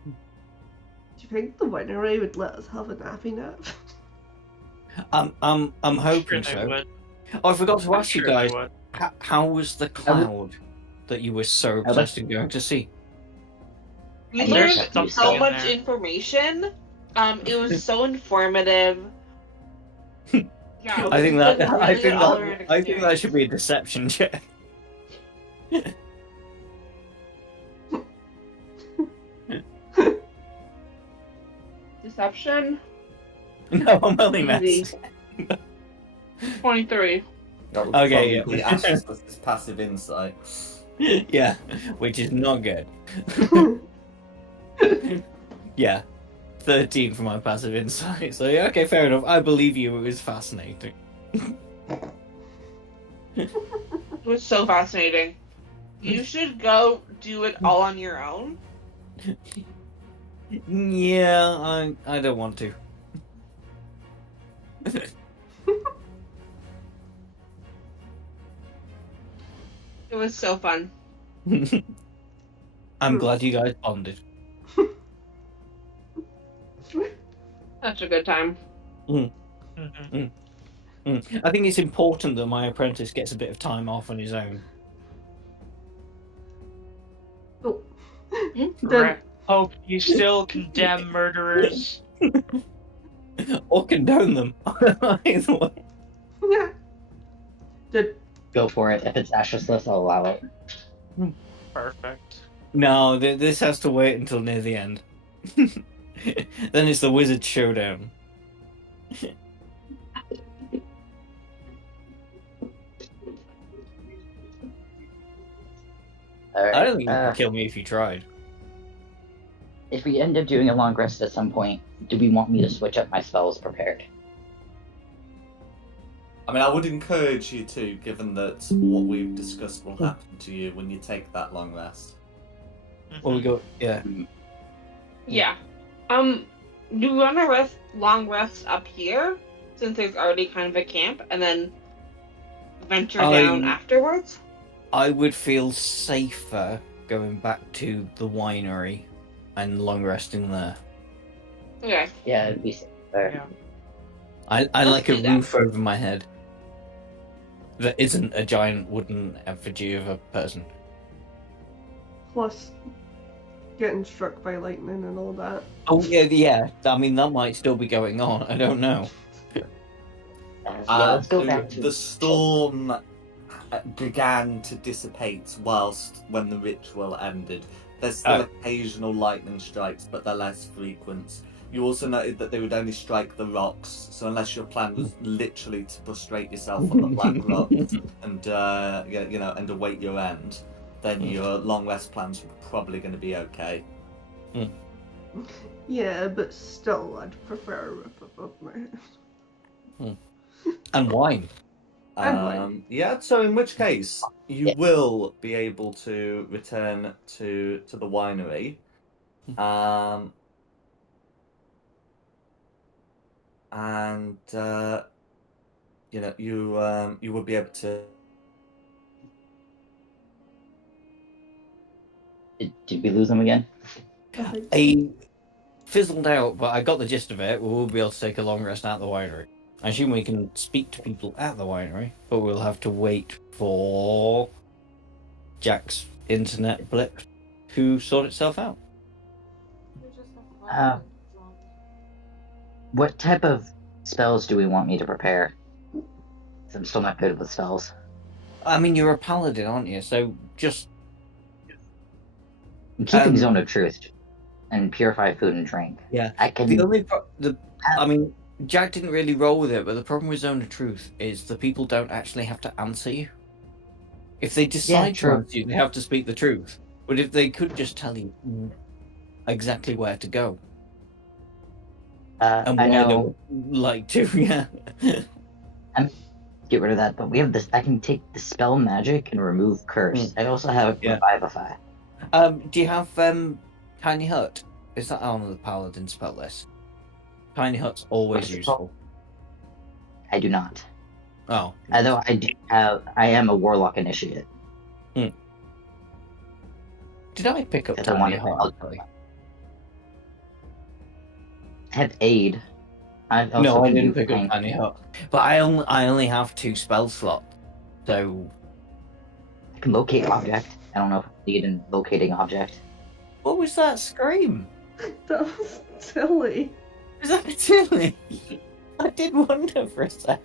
Do you think the winery would let us have a nappy nap? I'm hoping Sure they so. would. Oh, I forgot to I'm ask you sure they guys, would. how was the cloud that you were so obsessed with going to see? We I learned never kept so you much there. information. It was so informative. Yeah, I think that it was really all-around I think that experience. should be a deception check. Deception. No, I'm only Easy. messing. 23. That would Okay, probably yeah. Ash's this passive insight. Yeah, which is not good. Yeah, 13 for my passive insight. So yeah, okay, fair enough. I believe you. It was fascinating. It was so fascinating. You should go do it all on your own. Yeah, I don't want to. It was so fun. I'm glad you guys bonded. Such a good time. Mhm. I think it's important that my apprentice gets a bit of time off on his own. Oh. Hmm? Then, Hope you still condemn murderers. Or condone them. Either way. yeah. Did Go for it. If it's Ashless, I'll allow it. Perfect. No, this has to wait until near the end. Then it's the wizard showdown. Alright. I don't think you could kill me if you tried. If we end up doing a long rest at some point, do we want me to switch up my spells prepared? I mean, I would encourage you to, given that what we've discussed will happen to you when you take that long rest. Well, we go, yeah. Yeah. Do we want to long rest up here, since there's already kind of a camp, and then venture down afterwards? I would feel safer going back to the winery and long resting there. Okay. Yeah, it'd be safe there. Yeah. I Let's like a do that. roof over my head that isn't a giant wooden effigy of a person. plus getting struck by lightning and all that. Oh yeah. I mean, that might still be going on. I don't know. Let's go back to The storm began to dissipate when the ritual ended. There's still occasional lightning strikes, but they're less frequent. You also noted that they would only strike the rocks, so unless your plan was literally to prostrate yourself on the black rocks and and await your end, then your long rest plans were probably going to be okay. Yeah, but still, I'd prefer a roof above my head. And wine. Yeah, so in which case, you will be able to return to the winery. And you will be able to. Did we lose them again? I fizzled out, but I got the gist of it. We'll be able to take a long rest at the winery. I assume we can speak to people at the winery, but we'll have to wait for Jack's internet blip to sort itself out. What type of spells do we want me to prepare? 'Cause I'm still not good with spells. I mean, you're a paladin, aren't you? So just I'm keeping Um, Zone of Truth and Purify Food and Drink. Yeah. I can. The only I mean, Jack didn't really roll with it, but the problem with Zone of Truth is the people don't actually have to answer you. If they decide to true. answer you, they have to speak the truth. But if they could just tell you exactly where to go and I why they know. would like to, yeah. Get rid of that, but we have this. I can take Dispel Magic and remove Curse. I also have Yeah. Revivify. Do you have Tiny Hut? Is that on the Paladin spell list? Tiny Hut's always What's it useful. called? I do not. Oh. Although I do have, I am a Warlock Initiate. Did I pick up Because I Tiny wanted Hut? to- I have Aid. I also No, I can didn't do pick up Pain. Tiny Hut. But I only have 2 spell slots. So I can locate object. I don't know if I need in locating object. what was that scream? That was silly. Is that silly? I did wonder for a sec.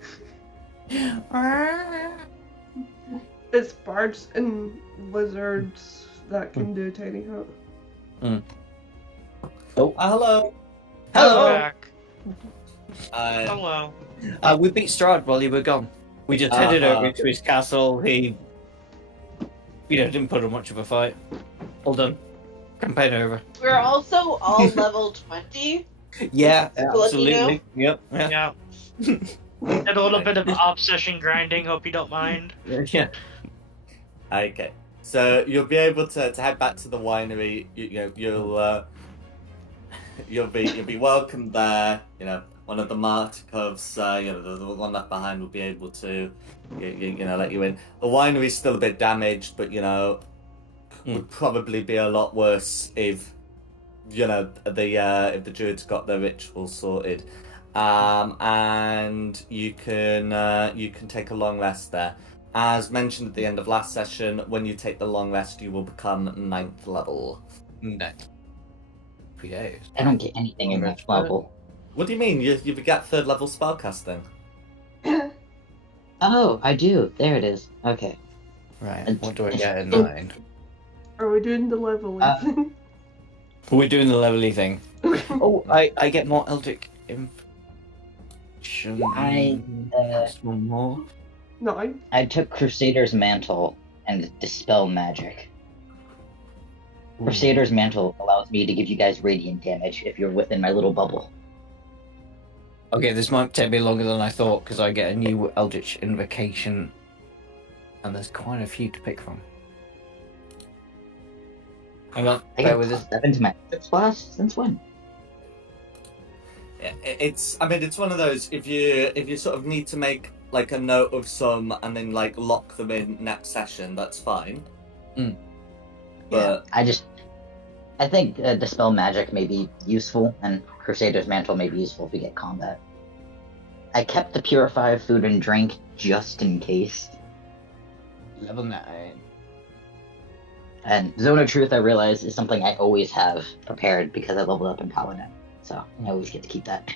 It's bards and wizards that can do tiny hut. Oh, hello. I'm Hello. back. Uh, Hello. We beat Straud while you were gone. We just headed over to his castle. He, didn't put up much of a fight. All done. Campaign over. We're also all level 20. Yeah, Just to let you absolutely. Yep. Yeah. Yeah. Did a little bit of obsession grinding. Hope you don't mind. Yeah. Okay, so you'll be able to head back to the winery. You'll be welcomed there. One of the Martikovs, the one left behind will be able to, let you in. The winery's still a bit damaged, but would probably be a lot worse if, if the druids got their ritual sorted. And you can take a long rest there. As mentioned at the end of last session, when you take the long rest, you will become 9th level. No. 3 days. I don't get anything in that level. What do you mean? You get 3rd level spellcasting? Oh, I do. There it is. Okay. Right. What do I get in 9? Are we doing the leveling thing? We're doing the levely thing. Oh, I get more Eldritch Information. Just one more. No. I took Crusader's Mantle and Dispel Magic. Crusader's Mantle allows me to give you guys radiant damage if you're within my little bubble. Okay, this might take me longer than I thought because I get a new Eldritch Invocation, and there's quite a few to pick from. Hang on, I bear got with this. 7 to my splash since when? Yeah, it's one of those. If you sort of need to make like a note of some and then like lock them in next session, that's fine. But I think Dispel Magic may be useful, and Crusader's Mantle may be useful if we get combat. I kept the Purify Food and Drink just in case. Level 9. And Zone of Truth, I realize, is something I always have prepared because I leveled up in Paladin. So I always get to keep that.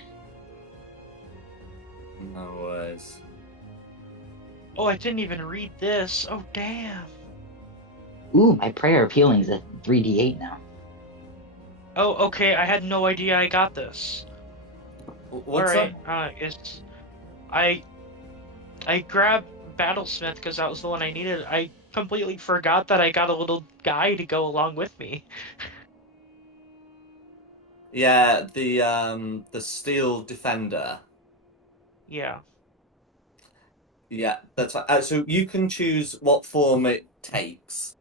no worries. Oh, I didn't even read this. Oh, damn. Ooh, my Prayer of Healing's at 3d8 now. Oh, okay. I had no idea I got this. What's Alright, up? I grabbed Battlesmith because that was the one I needed. I completely forgot that I got a little guy to go along with me. Yeah, the Steel Defender. Yeah. Yeah, that's right. So you can choose what form it takes,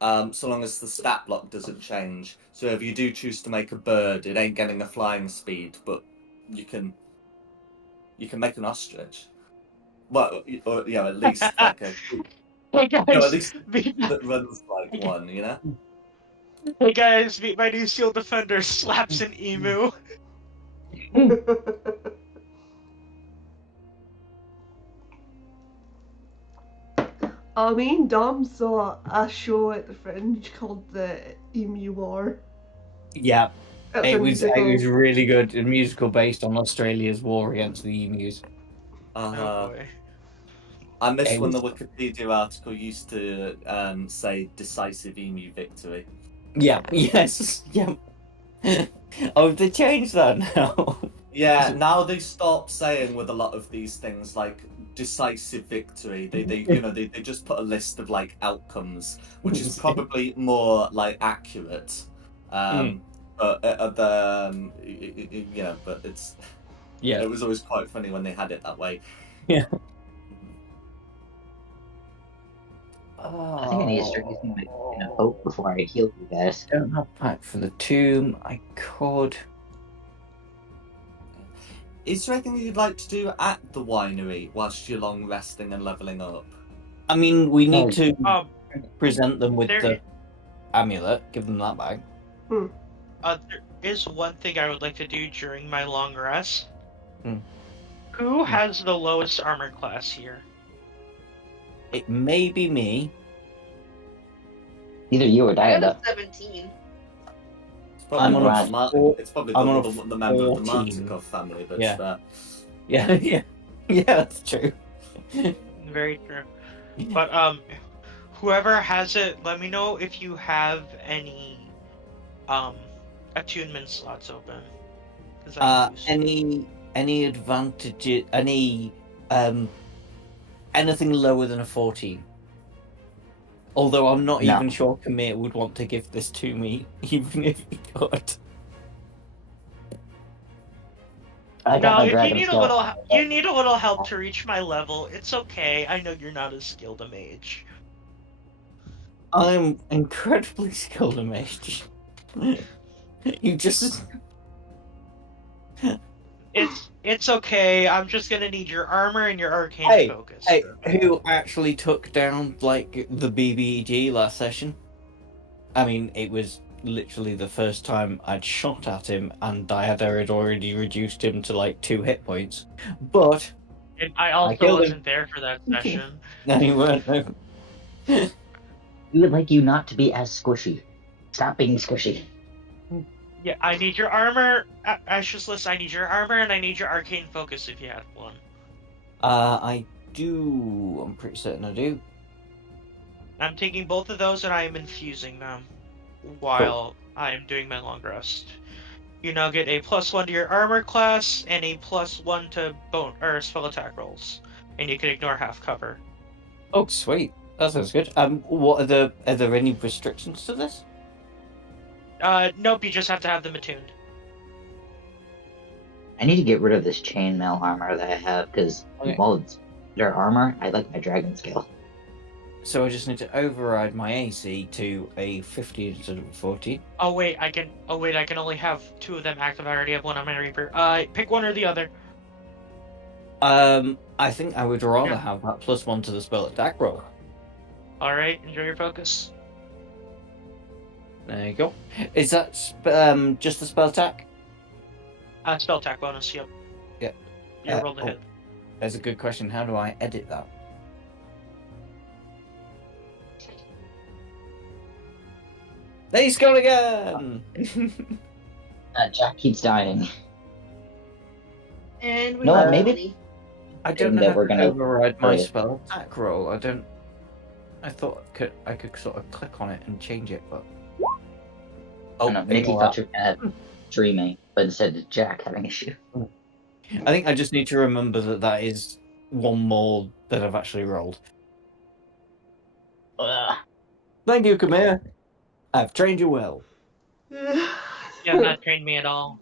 so long as the stat block doesn't change. So if you do choose to make a bird, it ain't getting a flying speed, but you can make an ostrich. Well, or at least like a Hey guys, at least meet, that runs like one, hey guys, meet my new Steel Defender. Slaps an emu. Me and Dom saw a show at the Fringe called the Emu War. Yeah, It's it a was musical. really good. A musical based on Australia's war against the emus. Oh boy. I miss It when the was- Wikipedia article used to say decisive emu victory. Yeah. Yes. Yeah. Oh, they changed that now. Yeah, now they stop saying with a lot of these things like decisive victory. They just put a list of like outcomes, which is probably more like accurate. But but Yeah. it was always quite funny when they had it that way. Yeah. I think I need to start using my Beacon of Hope before I heal you guys. Don't have pack for the tomb. I could. Is there anything you'd like to do at the winery whilst you're long resting and leveling up? I mean, we need to present them with there the amulet. Give them that back. There is one thing I would like to do during my long rest. Hmm. Who has the lowest armor class here? It may be me. Either you or I have Diada. a 17. It's probably, I'm on a it's probably I'm on a the member of the 14. Martikov family, but Yeah. Yeah. That's true. Very true. But whoever has it, let me know if you have any attunement slots open. 'Cause I can use- Any advantages? Anything lower than a 14? Although I'm not No. even sure Kamir would want to give this to me, even if he could. I got No, my if you dragon need skill. you need a little help to reach my level. It's okay. I know you're not as skilled a mage. I'm incredibly skilled a mage. You just... It's okay. I'm just gonna need your armor and your arcane focus. Hey, who actually took down like the BBG last session? I mean, it was literally the first time I'd shot at him, and Diada had already reduced him to like 2 hit points. But And I also killed him. wasn't there for that session. No, you weren't. No. We would like you not to be as squishy. Stop being squishy. Yeah, I need your armor. Ashes List, I need your armor, and I need your arcane focus if you have one. I do. I'm pretty certain I do. I'm taking both of those and I am infusing them while I am doing my long rest. You now get a +1 to your armor class and a +1 to bone or spell attack rolls, and you can ignore half cover. Oh, sweet. That sounds good. What are there any restrictions to this? Nope. You just have to have them attuned. I need to get rid of this chainmail armor that I have, because while it's their armor, I like my dragon skill. So I just need to override my AC to a 15 instead of a 14. Oh wait, I can only have 2 of them active. I already have one on my Reaper. Pick one or the other. I think I would rather have that +1 to the spell attack roll. All right, enjoy your focus. There you go. Is that just the spell attack? Spell attack bonus. Yep. Yeah. You rolled a hit. There's a good question. How do I edit that? He's gone again! Jack keeps dying. And we No, got maybe- I don't know that how we're to gonna- override my Oh, yeah. spell attack roll. I thought I could sort of click on it and change it, but... I don't know, maybe ignore thought that. you were dreaming, but instead it's Jack having issue. I think I just need to remember that is one more that I've actually rolled. Ugh. Thank you, Kamir. I've trained you well. You have not trained me at all.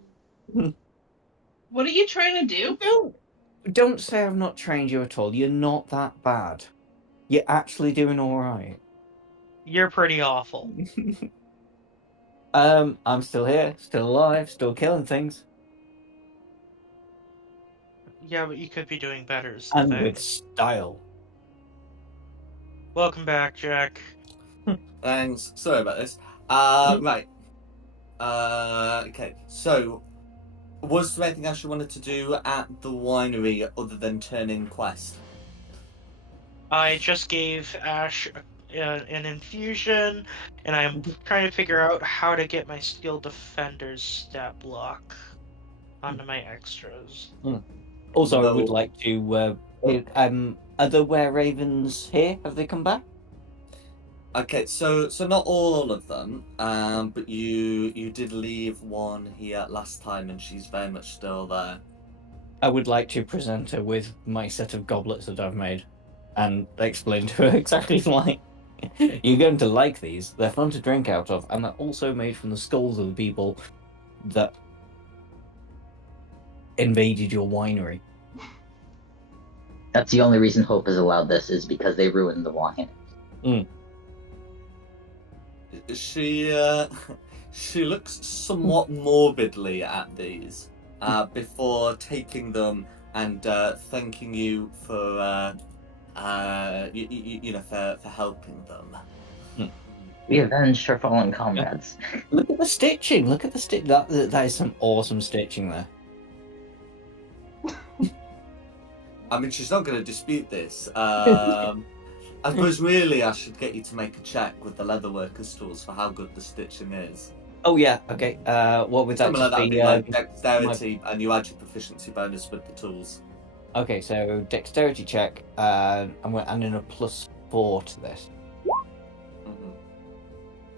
What are you trying to do? Don't say I've not trained you at all. You're not that bad. You're actually doing all right. You're pretty awful. I'm still here, still alive, still killing things, Yeah, but you could be doing better. Is the and thing. with style. Welcome back, Jack. Thanks. Sorry about this. Right. Okay. So, was there anything else you wanted to do at the winery other than turn in quest? I just gave Ash an infusion, and I'm trying to figure out how to get my skilled defender's stat block onto my extras. Also, I No. would like to. Are the were ravens here? Have they come back? Okay, so not all of them, but you did leave one here last time, and she's very much still there. I would like to present her with my set of goblets that I've made and explain to her exactly why. You're going to like these. They're fun to drink out of, and they're also made from the skulls of the people that invaded your winery. That's the only reason Hope has allowed this, is because they ruined the wine. She she looks somewhat morbidly at these before taking them and thanking you for you know, for helping them. We avenged our fallen comrades. Look at the stitching. Look at the stitch. That is some awesome stitching there. I mean, she's not going to dispute this. I suppose really I should get you to make a check with the leatherworkers tools for how good the stitching is. Oh yeah, okay. What would that Something like just that would be? be like dexterity, and you add your proficiency bonus with the tools. Okay, so dexterity check, and we're adding a +4 to this. Mhm.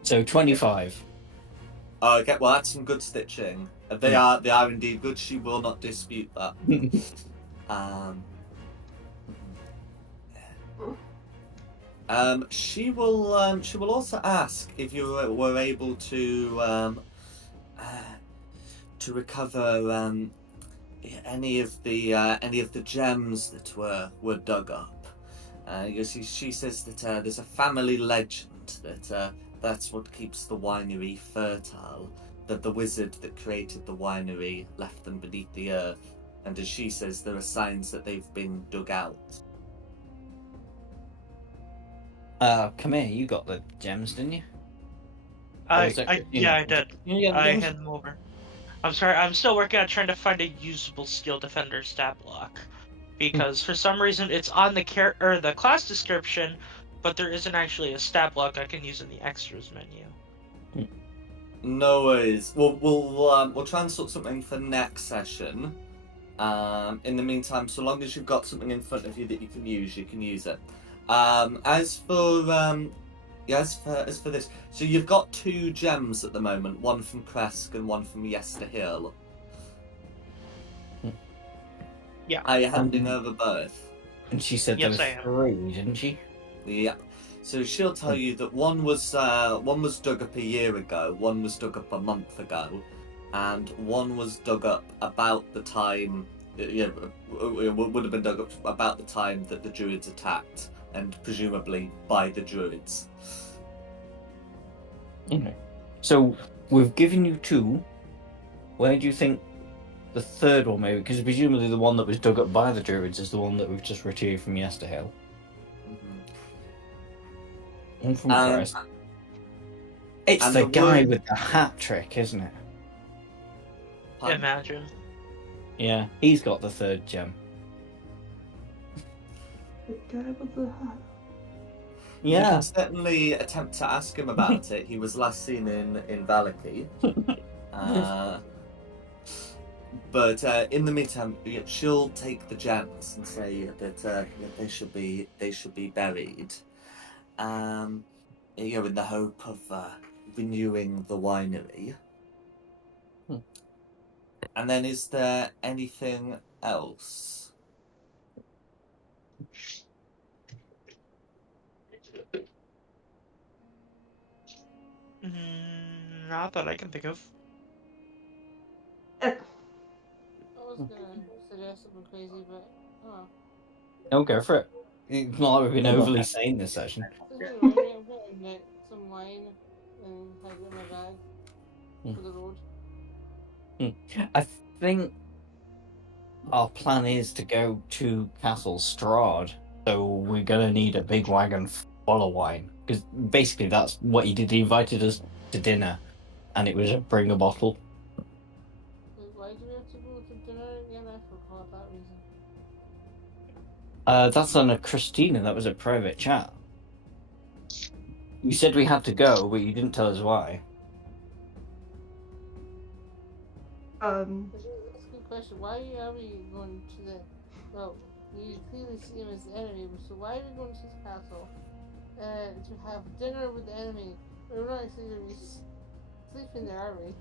So 25. Okay, well that's some good stitching. They are indeed good. She will not dispute that. She will also ask if you were able to recover any of the gems that were dug up. You see, she says that there's a family legend that that's what keeps the winery fertile. That the wizard that created the winery left them beneath the earth, and as she says, there are signs that they've been dug out. Come here. You got the gems, didn't you? Yeah, I did. Yeah, I hand them over. I'm sorry, I'm still working on trying to find a usable skill defender stat block. Because for some reason it's on the class description, but there isn't actually a stat block I can use in the extras menu. No worries. We'll try and sort something for next session. In the meantime, so long as you've got something in front of you that you can use it. As for this, so you've got 2 gems at the moment, one from Kresk and one from Yester Hill. Yeah. Are you handing over both? And she said Yes, there were 3, didn't she? Yeah. So she'll tell you that one was dug up a year ago, one was dug up a month ago, and one was dug up about the time. It would have been dug up about the time that the druids attacked, and presumably by the druids. Okay. So we've given you 2. Where do you think the third one maybe? Because presumably the one that was dug up by the druids is the one that we've just retrieved from Yesterhill. One from Christ. It's the guy with the hat trick, isn't it? Imagine. Yeah, he's got the 3rd gem. The guy with the hat. You can certainly attempt to ask him about it. He was last seen in Valaki. But in the meantime, she'll take the gems and say that they should be buried. In the hope of renewing the winery. And then, is there anything else? Not that I can think of. I was gonna suggest something crazy, but oh. Oh, go for it. It's not like we've been overly sane this session. I'm gonna get some wine and hide it in my bag for the road. I think our plan is to go to Castle Straud, so we're gonna need a big wagon full of wine. Because basically that's what he did. He invited us to dinner, and it was a bring a bottle. Wait, why do we have to go to dinner again? I forgot that reason. That's on a Christina. That was a private chat. You said we had to go, but you didn't tell us why. That's a good question. Why are we going to the... Well, you clearly see him as the enemy, so why are we going to the castle? to have dinner with the enemy. We're not actually going to be sleeping there, are we?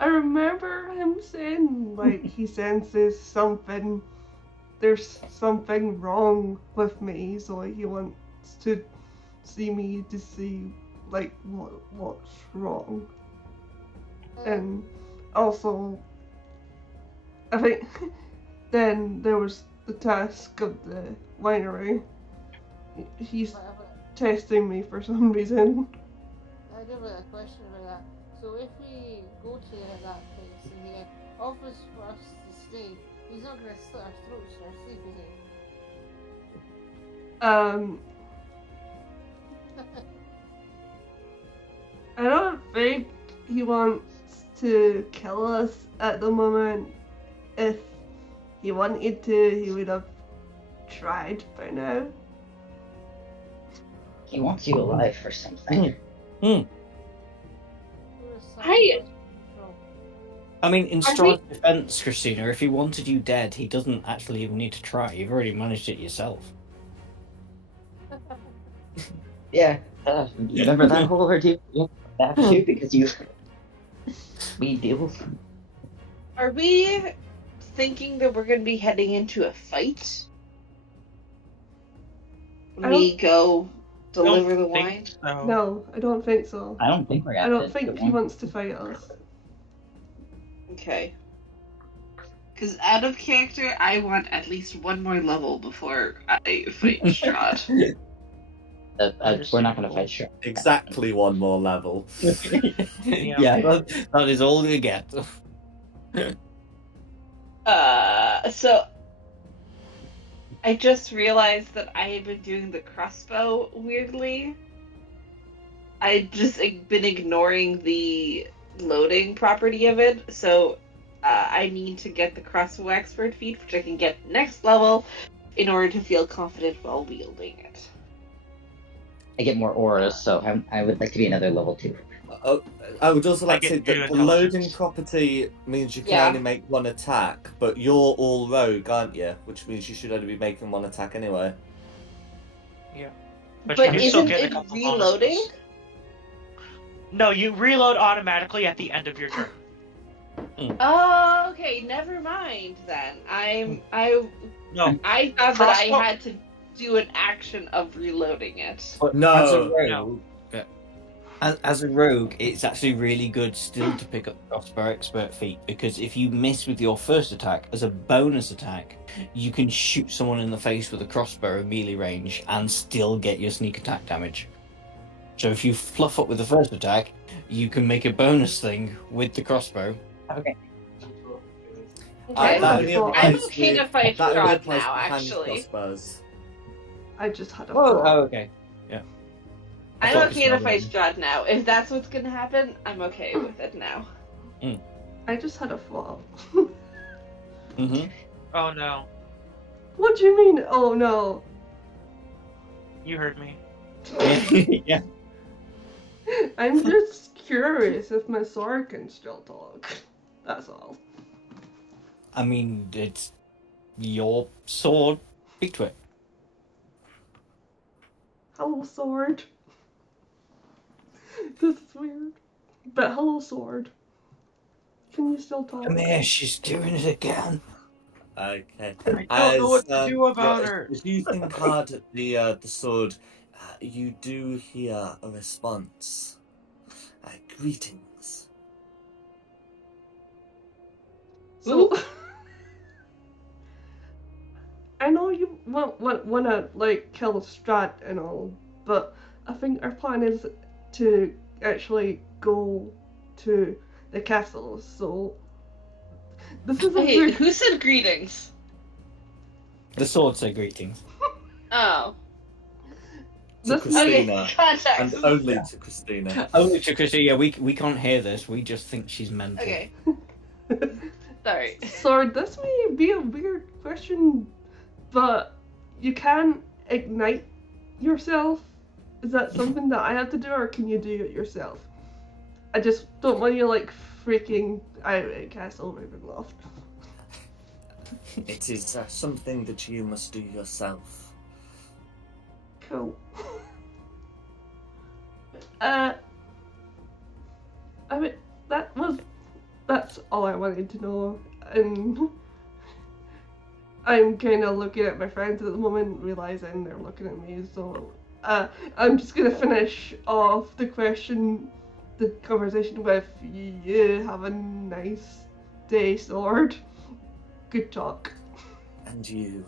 I remember him saying, like, he senses something, there's something wrong with me, so he wants to see me to see, like, what's wrong. And also, I think then there was the task of the winery. He's testing me for some reason. I do have a question about that. So if we go to that place and he offers for us to stay, he's not going to slit our throats in our sleep, is I don't think he wants to kill us at the moment. If he wanted to, he would have tried by now. He wants you alive for something. I mean, in Straud's defense, Christina, if he wanted you dead, he doesn't actually even need to try. You've already managed it yourself. Yeah. Remember that whole ordeal? That too, because you. We deal. Are we thinking that we're going to be heading into a fight? When we go deliver the wine? So. No, I don't think so. I don't think we're I don't think he wants to fight us. Okay. Because out of character, I want at least one more level before I fight Straud. We're not going to fight Straud. Exactly one more level. Yeah, that is all you get. So I just realized that I have been doing the crossbow weirdly. I've just been ignoring the loading property of it, so I need to get the crossbow expert feat, which I can get next level, in order to feel confident while wielding it. I get more auras, so I would like to be another level 2. I would also like to say that the loading property means you can only make one attack, but you're all rogue, aren't you? Which means you should only be making one attack anyway. Yeah. But you can still isn't get a it couple reloading? bonuses. No, you reload automatically at the end of your turn. Oh, okay. Never mind then. I thought that I had to do an action of reloading it. But no. As a rogue, it's actually really good still to pick up crossbow expert feat, because if you miss with your first attack, as a bonus attack, you can shoot someone in the face with a crossbow at melee range and still get your sneak attack damage. So if you fluff up with the first attack, you can make a bonus thing with the crossbow. Okay. I'm okay to fight Straud now, actually. I just had a Oh, okay. Yeah. I'm okay to fight Straud now. If that's what's gonna happen, I'm okay with it now. I just had a fall. Oh no. What do you mean, oh no? You heard me. Yeah. I'm just curious if my sword can still talk. That's all. I mean, it's your sword. Speak to it. Hello, sword. This is weird. But hello, sword. Can you still talk? Come here, she's doing it again. Okay. I don't know what to do about her. As you think hard at the sword, you do hear a response. Greetings. So, I know you wanna like kill Straud and all, but I think our plan is to actually go to the castle. So this is Hey, who said greetings? The sword said greetings. Oh. To Christina. Okay, context. And only to Christina. Only to Christina. Yeah, we can't hear this. We just think she's mental. Okay. Sorry. Sword, this may be a weird question, but you can ignite yourself. Is that something that I have to do, or can you do it yourself? I just don't want you like freaking out at Castle Ravenloft. It is something that you must do yourself. Cool. I mean, that's all I wanted to know, and I'm kind of looking at my friends at the moment, realizing they're looking at me, so I'm just gonna finish off the conversation with, you have a nice day, Sword. Good talk. And you.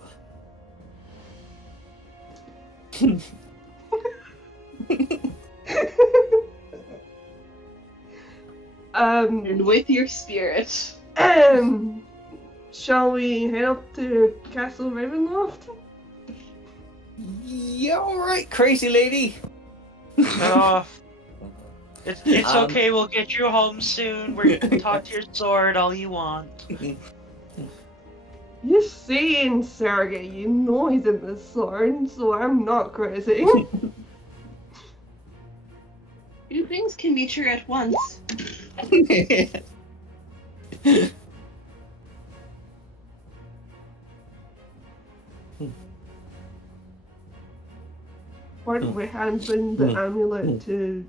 And with your spirit. Shall we head up to Castle Ravenloft? Yeah, alright, crazy lady. Oh, it's Um, okay. We'll get you home soon. Where you can talk to your sword all you want. You're saying, Sergey, you know he's in the sword, so I'm not crazy. Two things can be true at once. Weren't we handing the amulet to...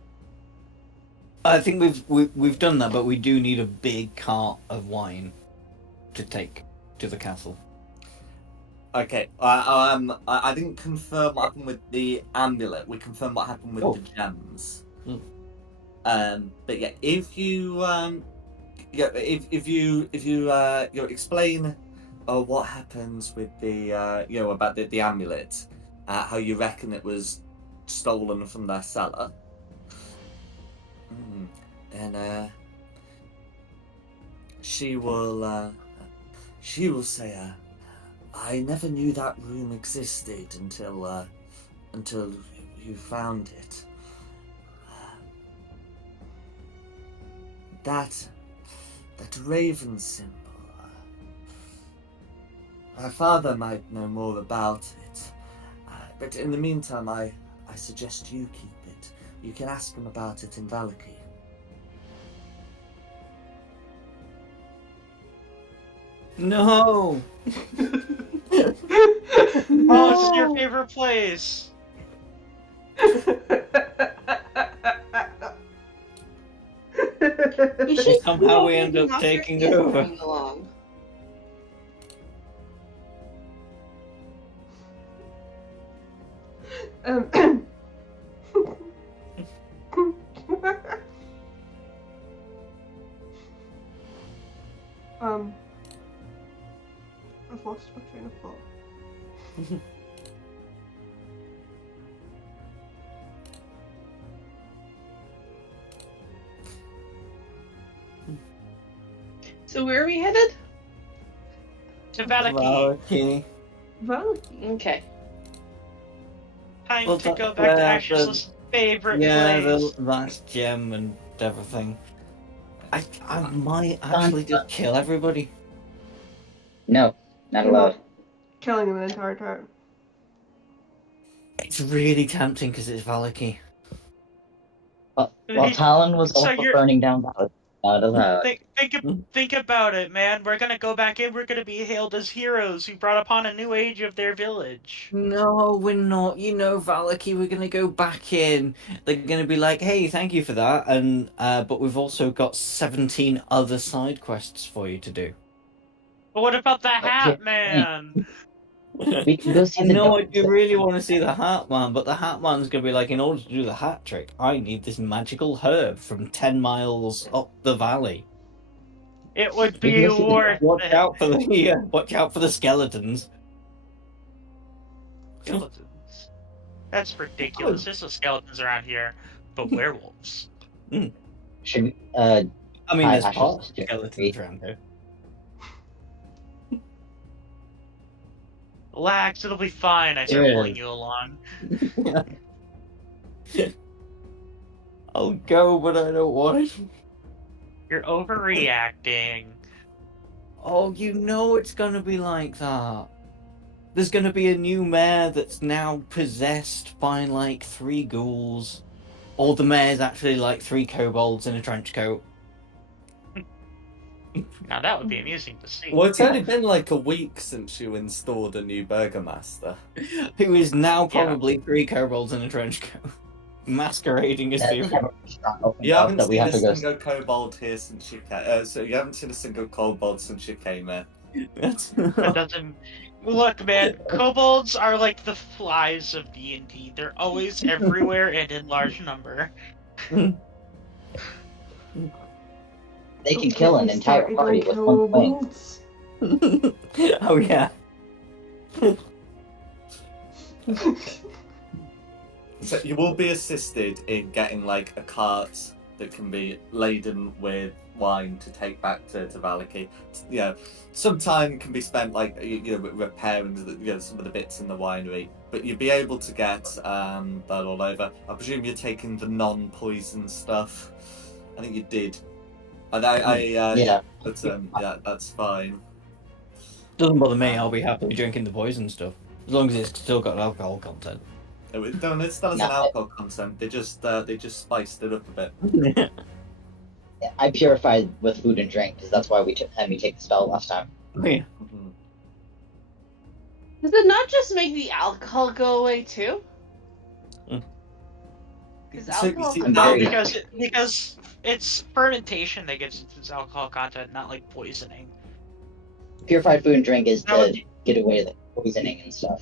I think we've done that, but we do need a big cart of wine to take to the castle. Okay, I didn't confirm what happened with the amulet. We confirmed what happened with the gems. But yeah, if you explain what happens with the about the amulet, how you reckon it was stolen from their cellar, then she will say, I never knew that room existed until you found it. That raven symbol. My father might know more about it, but in the meantime, I suggest you keep it. You can ask him about it in Valaki. No. Oh, this is your favorite place. Somehow we end up taking over. Along. I've lost my train of thought. So where are we headed? To Valaki. Okay. Valaki. Okay. Time Well, to go that's back to where Ashley's favorite Yeah, place. the last gem and everything. I might actually just kill everybody. No, not allowed. Killing an entire town. It's really tempting because it's Valaki. Well, Talon was So also you're- burning down valleys. Not allowed. Think about it, man. We're gonna go back in. We're gonna be hailed as heroes who brought upon a new age of their village. No, we're not. You know, Valaki, we're gonna go back in. They're gonna be like, "Hey, thank you for that," and but we've also got 17 other side quests for you to do. But what about the Hat Okay. Man? We can go see the No, I dogs. do really want to see the Hat Man, but the Hat Man's gonna be like, in order to do the hat trick, I need this magical herb from 10 miles up the valley. It would We be can go see the worth Watch it. out for the watch out for the skeletons. Skeletons. That's ridiculous. There's no skeletons around here, but werewolves. Should we, I mean, there's Ashley's parts of sister. skeletons around here. Relax, it'll be fine. I start Yeah. pulling you along. I'll go, but I don't want to. You're overreacting. Oh, you know it's gonna be like that. There's gonna be a new mayor that's now possessed by like 3 ghouls. Or the mayor's actually like 3 kobolds in a trench coat. Now that would be amusing to see. Well, it's only been like a week since you installed a new burgomaster. Who is now Yeah. probably 3 kobolds in a trench coat, masquerading as They the. have a restaurant opened You up haven't that we seen have a to go. single kobold here since you came. So you haven't seen a single kobold since you came here. That doesn't. Look, man, kobolds are like the flies of D&D. They're always everywhere and in large number. They can Don't kill get an me entire started party on with one swing. kobolds. Oh yeah. So you will be assisted in getting like a cart that can be laden with wine to take back to Valaki. You know, some time can be spent like repairing some of the bits in the winery, but you'll be able to get that all over. I presume you're taking the non-poison stuff. I think you did. And Yeah. but yeah, that's fine. Doesn't bother me. I'll be happily drinking the poison stuff as long as it's still got alcohol content. No, it still has an alcohol content. They just spiced it up a bit. I purified with food and drink because that's why we had me take the spell last time. Yeah. Mhm. Does it not just make the alcohol go away too? Because So, alcohol. I'm No, very- because it's fermentation that gives it its alcohol content, not like poisoning. Purified food and drink is That would to get away with poisoning and stuff.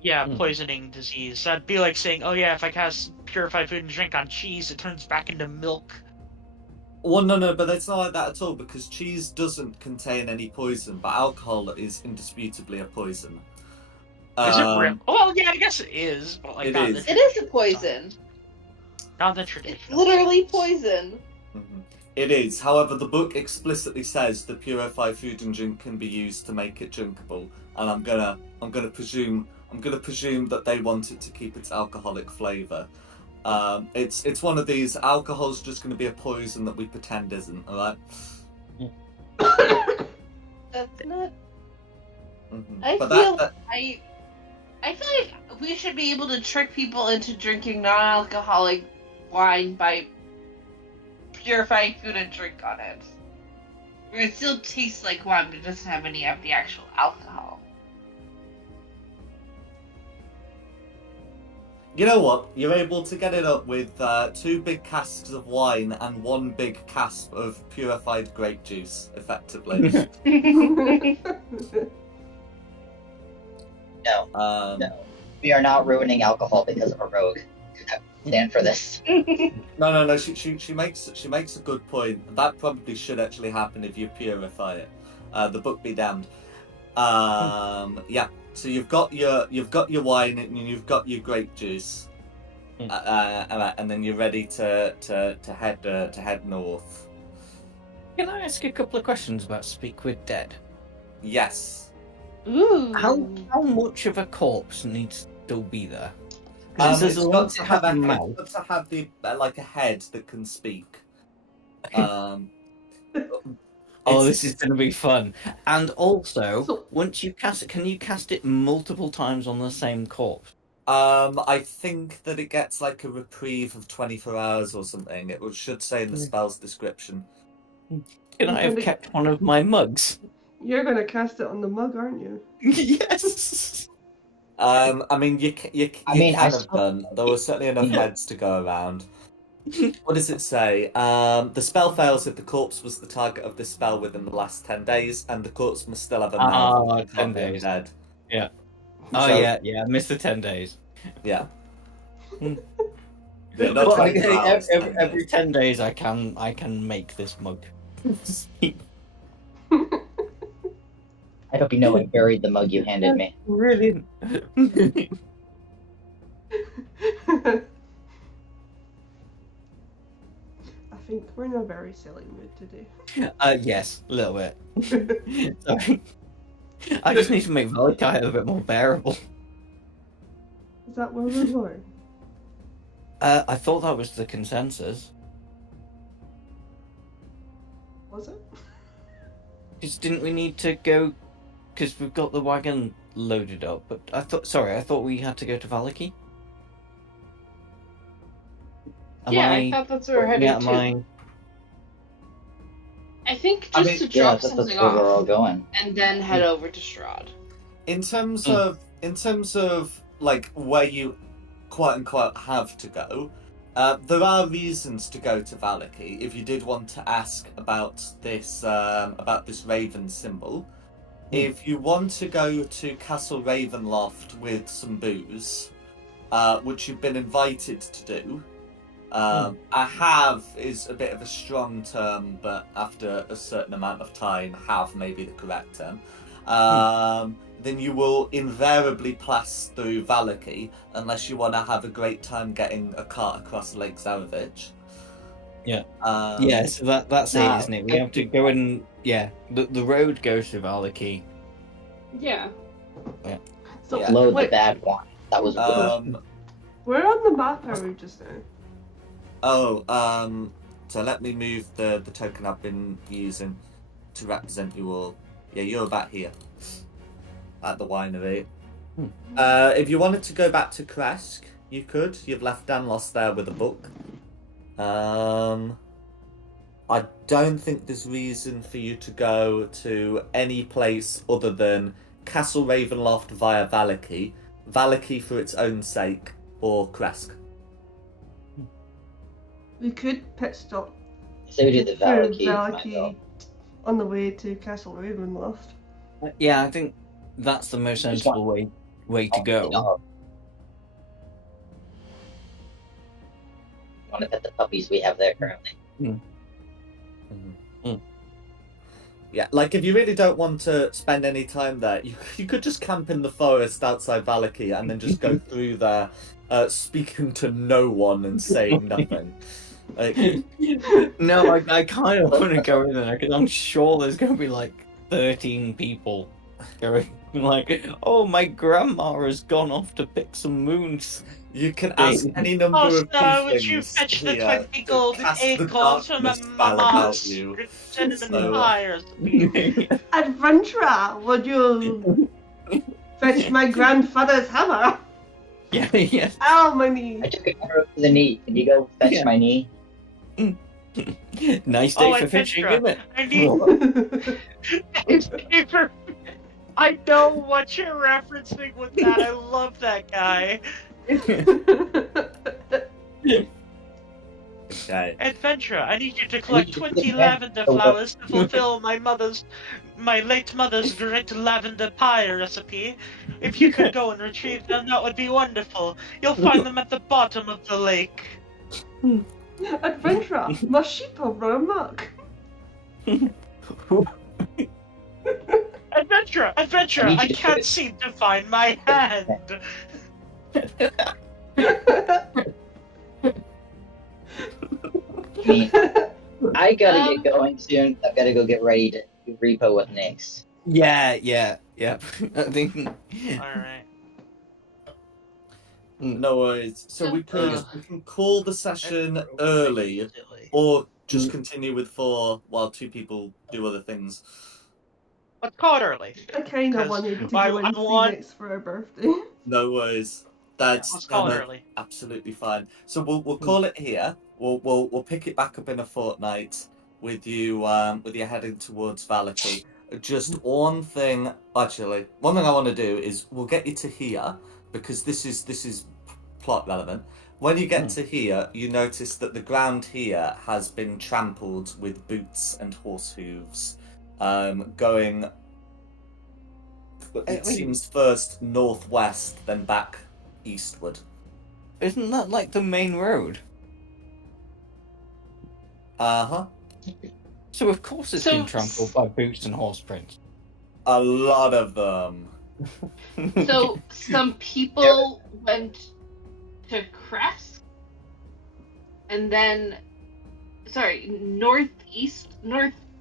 Yeah, Hmm. poisoning disease. That'd be like saying, oh yeah, if I cast purified food and drink on cheese, it turns back into milk. Well, no, but it's not like that at all because cheese doesn't contain any poison, but alcohol is indisputably a poison. Is it real? Well, yeah, I guess it is, but like It not is. the It is a poison. not the It's traditional. literally poison. Mhm. It is. However, the book explicitly says the purified food and drink can be used to make it drinkable, and I'm gonna presume that they want it to keep its alcoholic flavour. It's one of these. Alcohol's just going to be a poison that we pretend isn't. All right. That's not. Mm-hmm. I But feel that I feel like we should be able to trick people into drinking non-alcoholic wine by purifying food and drink on it. Where it still tastes like wine, but it doesn't have any of the actual alcohol. You know what? You're able to get it up with 2 big casks of wine and 1 big cask of purified grape juice, effectively. No, No. we are not ruining alcohol because of a rogue. Stand for this. No. She makes a good point. That probably should actually happen if you purify it. The book be damned. Yeah. So you've got your wine and you've got your grape juice, and then you're ready to head north. Can I ask a couple of questions about Speak with Dead? Yes. Ooh. How much of a corpse needs to still be there? 'Cause It's there's a got lot to have a mouth. it's got to have the like a head that can speak. Um, Oh, it's- this is going to be fun. And also, So- once you cast it, can you cast it multiple times on the same corpse? I think that it gets like a reprieve of 24 hours or something. It should say in the spell's description. Can I have But it- kept one of my mugs? You're gonna cast it on the mug, aren't you? Yes. I mean, you I mean, can I have still- done. There were certainly enough heads to go around. What does it say? The spell fails if the corpse was the target of this spell within the last 10 days, and the corpse must still have a mouth. 10 not be days. Dead. Oh So- yeah. Missed the 10 days. Yeah. Hmm. Yeah, not Well, 24 hours, 10 days. every 10 days, I can make this mug. I hope you know I buried the mug you handed me. Brilliant. I think we're in a very silly mood today. Yes, a little bit. Sorry. I just need to make Valakai a bit more bearable. Is that where we're going? I thought that was the consensus. Was it? Because didn't we need to go? Because we've got the wagon loaded up. But I thought we had to go to Valaki. I thought that's where we're heading to. I think just to Yeah, drop that's something where we're all off going. and then head over to Straud. In terms of like where you quote unquote have to go, there are reasons to go to Valaki if you did want to ask about this raven symbol. If you want to go to Castle Ravenloft with some booze, which you've been invited to do, a have is a bit of a strong term, but after a certain amount of time, have may be the correct term. Then you will invariably pass through Valaki unless you want to have a great time getting a cart across Lake Zarovich. Yeah. Yeah, so that's it, isn't it? We have to go and the road goes to Valaki. Yeah. So Yeah. Load the wait, bad one. That was where on the map are we just now? So let me move the token I've been using to represent you all. Yeah, you're about here. At the winery. If you wanted to go back to Kresk, you could. You've left Danlos there with a book. I don't think there's reason for you to go to any place other than Castle Ravenloft via Valaki, Valaki for its own sake, or Kresk. We could pit stop So we do the through Valaki. on the way to Castle Ravenloft. Yeah, I think that's the most sensible way to go. Want to pet the puppies we have there currently. Yeah, like if you really don't want to spend any time there, you could just camp in the forest outside Valaki and then just go through there, speaking to no one and saying nothing. Like, No, I kind of want to go in there because I'm sure there's going to be like 13 people going like, oh, my grandma has gone off to pick some moons. you can ask any number of Also, would you things fetch the here 20 to golden cast the acorns from darkness my spell about mom's you. cinnamon So, pie recipe? Adventurer, would you fetch my grandfather's hammer? Yeah. Ow, my knee. I took a arrow to the knee. Can you go fetch my knee? Nice day for fishing, Adventurer, isn't it? I need I know what you're referencing with that. I love that guy. Okay. Adventurer, I need you to collect 20 lavender flowers to fulfill my late mother's great lavender pie recipe. If you could go and retrieve them, that would be wonderful. You'll find them at the bottom of the lake. Adventurer, my sheep will run amok. Adventurer, I can't seem to find my hand. I gotta get going soon. I've gotta go get ready to repo with Nyx. Yeah. I think. Alright. No worries. So we can call the session early, or just continue with 4 while 2 people do other things. Let's call it early. I kind of Because wanted to I go and see want- Nyx for her birthday. No worries. Let's That's call it early. absolutely fine. So we'll call it here. We'll pick it back up in a fortnight with you heading towards Valaki. Just one thing I want to do is we'll get you to here because this is plot relevant. When you get to here, you notice that the ground here has been trampled with boots and horse hooves, going. It seems first northwest, then back eastward. Isn't that like the main road? Uh-huh. So of course it's been trampled by boots and horse prints. A lot of them. So some people went to Crest, and then, northeast.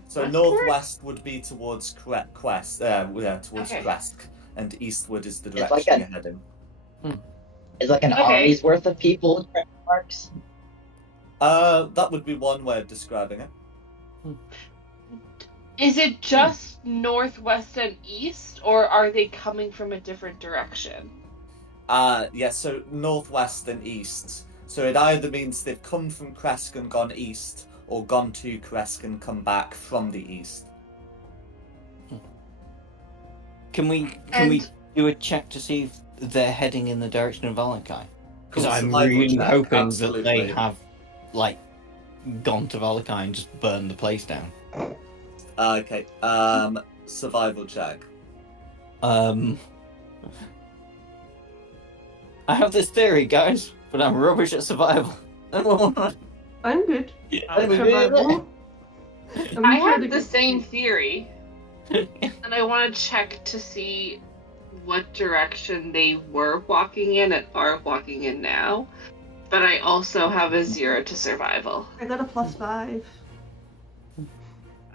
So Westward? northwest would be towards towards Okay. Kresk, and eastward is the It's direction like a- you're heading. It's like an Okay. army's worth of people with question marks. That would be one way of describing it. Is it just northwest and east, or are they coming from a different direction? So northwest and east. So it either means they've come from Kresk and gone east, or gone to Kresk and come back from the east. Can we do a check to see if they're heading in the direction of Valakai? Because Cool, I'm survival really check, hoping that they absolutely. have, like, gone to Valakai and just burned the place down. Okay, survival check. I have this theory, guys, but I'm rubbish at survival. I'm good at Okay. survival. I I'm have pretty the good. same theory, and I want to check to see what direction they were walking in and are walking in now. But I also have a 0 to survival. I got a +5.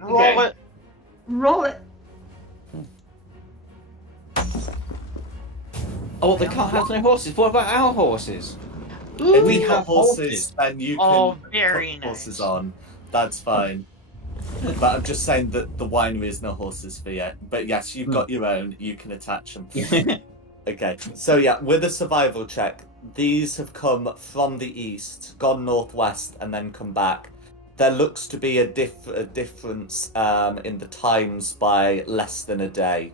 Roll Okay. it. Roll it. Oh, they can't have no horses. What about our horses? If We you've got have horses, horses. then you Oh, can very put horses nice. on. That's fine. But I'm just saying that the winery is no horses for you. But yes, you've got your own. You can attach them. Okay. So yeah, with a survival check, these have come from the east, gone northwest, and then come back. There looks to be a difference in the times by less than a day.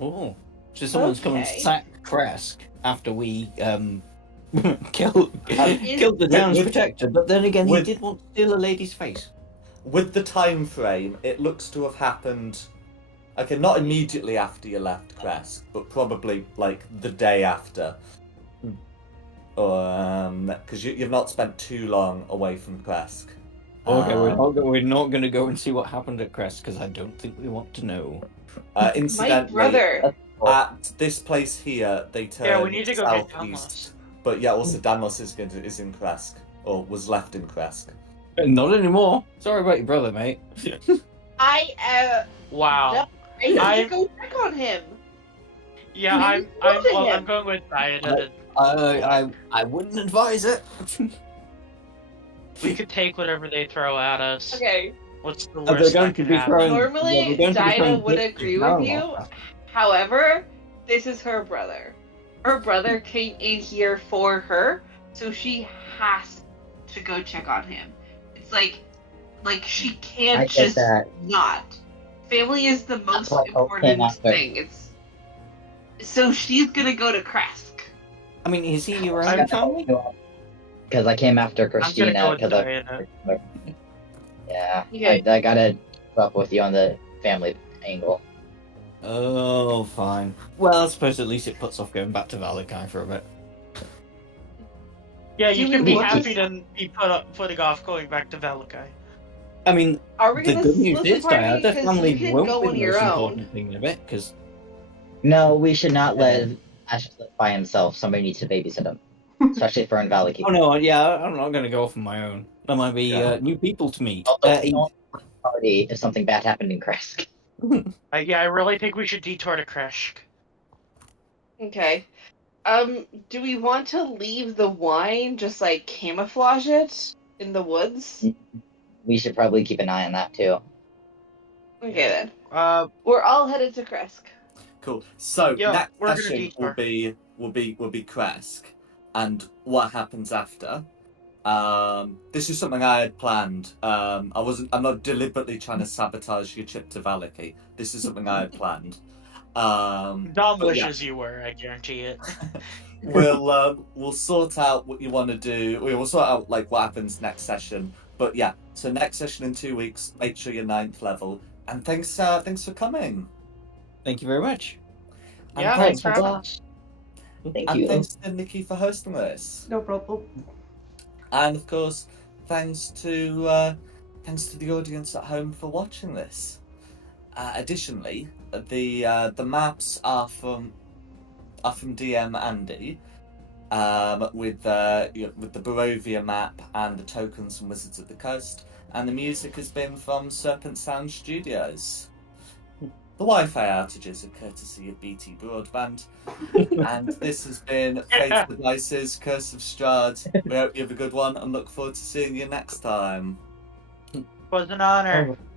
Oh, so someone's come and Okay. sacked Kresk after we killed the town's with- protector. But then again, he with- did want to steal a lady's face. With the time frame, it looks to have happened. Okay, not immediately after you left Kresk, but probably like the day after. Because you've not spent too long away from Kresk. Okay, we're not going to go and see what happened at Kresk because I don't think we want to know. My Incidentally, brother. at this place here, they turn Yeah, we need to go get southeast. But yeah, also Danlos is in Kresk, or was left in Kresk. Not anymore. Sorry about your brother, mate. Wow. I need I- to go check on him. Yeah, Maybe I'm voting him. going with Diana. I wouldn't advise it. We could take whatever they throw at us. Okay. What's the they're worst going that to could be happen? throwing- Normally, yeah, we're going to be Dinah throwing would bits agree of with down you. off. However, this is her brother. Her brother came in here for her, so she has to go check on him. It's like she I can't get just that. not. Family is the most why Hope came important after. thing. It's so she's gonna go to Kresk. I mean, is he your I'm own family? Because I came after I'm gonna Christina. go with Because Diana. yeah, Okay. I gotta keep up with you on the family angle. Oh, fine. Well, I suppose at least it puts off going back to Valakai for a bit. Yeah, you Do can we be want to- happy to be putting off going back to Valakai. I mean, Are we the gonna good news split is, the party? Diana, the Because family you can won't go be on the your most own. important thing in a bit, because No, we should not let Ash live by himself. Somebody needs to babysit him, especially for Invalid. oh no, yeah, I'm not going to go off on my own. There might be Yeah. new people to meet. Also, we don't want to party if something bad happened in Kresk. Yeah, I really think we should detour to Kresk. Okay. Do we want to leave the wine, just like camouflage it in the woods? We should probably keep an eye on that too. Okay then. We're all headed to Kresk. Cool. So Yeah, next we're gonna session detour. will be Kresk, and what happens after. This is something I had planned. I'm not deliberately trying to sabotage your trip to Valaki. This is something I had planned. Dom but yeah. wishes you were, I guarantee it. We'll sort out what you want to do. We'll sort out like what happens next session. But yeah, so next session in 2 weeks. Make sure you're 9th level. And thanks for coming. Thank you very much. And Yeah, thanks, thanks for having us. Thank and you. thanks to Nikki for hosting this. No problem. And of course, thanks to the audience at home for watching this. Additionally, the maps are from DM Andy, with the Barovia map and the tokens from Wizards of the Coast, and the music has been from Serpent Sound Studios. The Wi-Fi outages are courtesy of BT Broadband, and this has been Fate's Devices, Curse of Straud. We hope you have a good one and look forward to seeing you next time. It was an honor.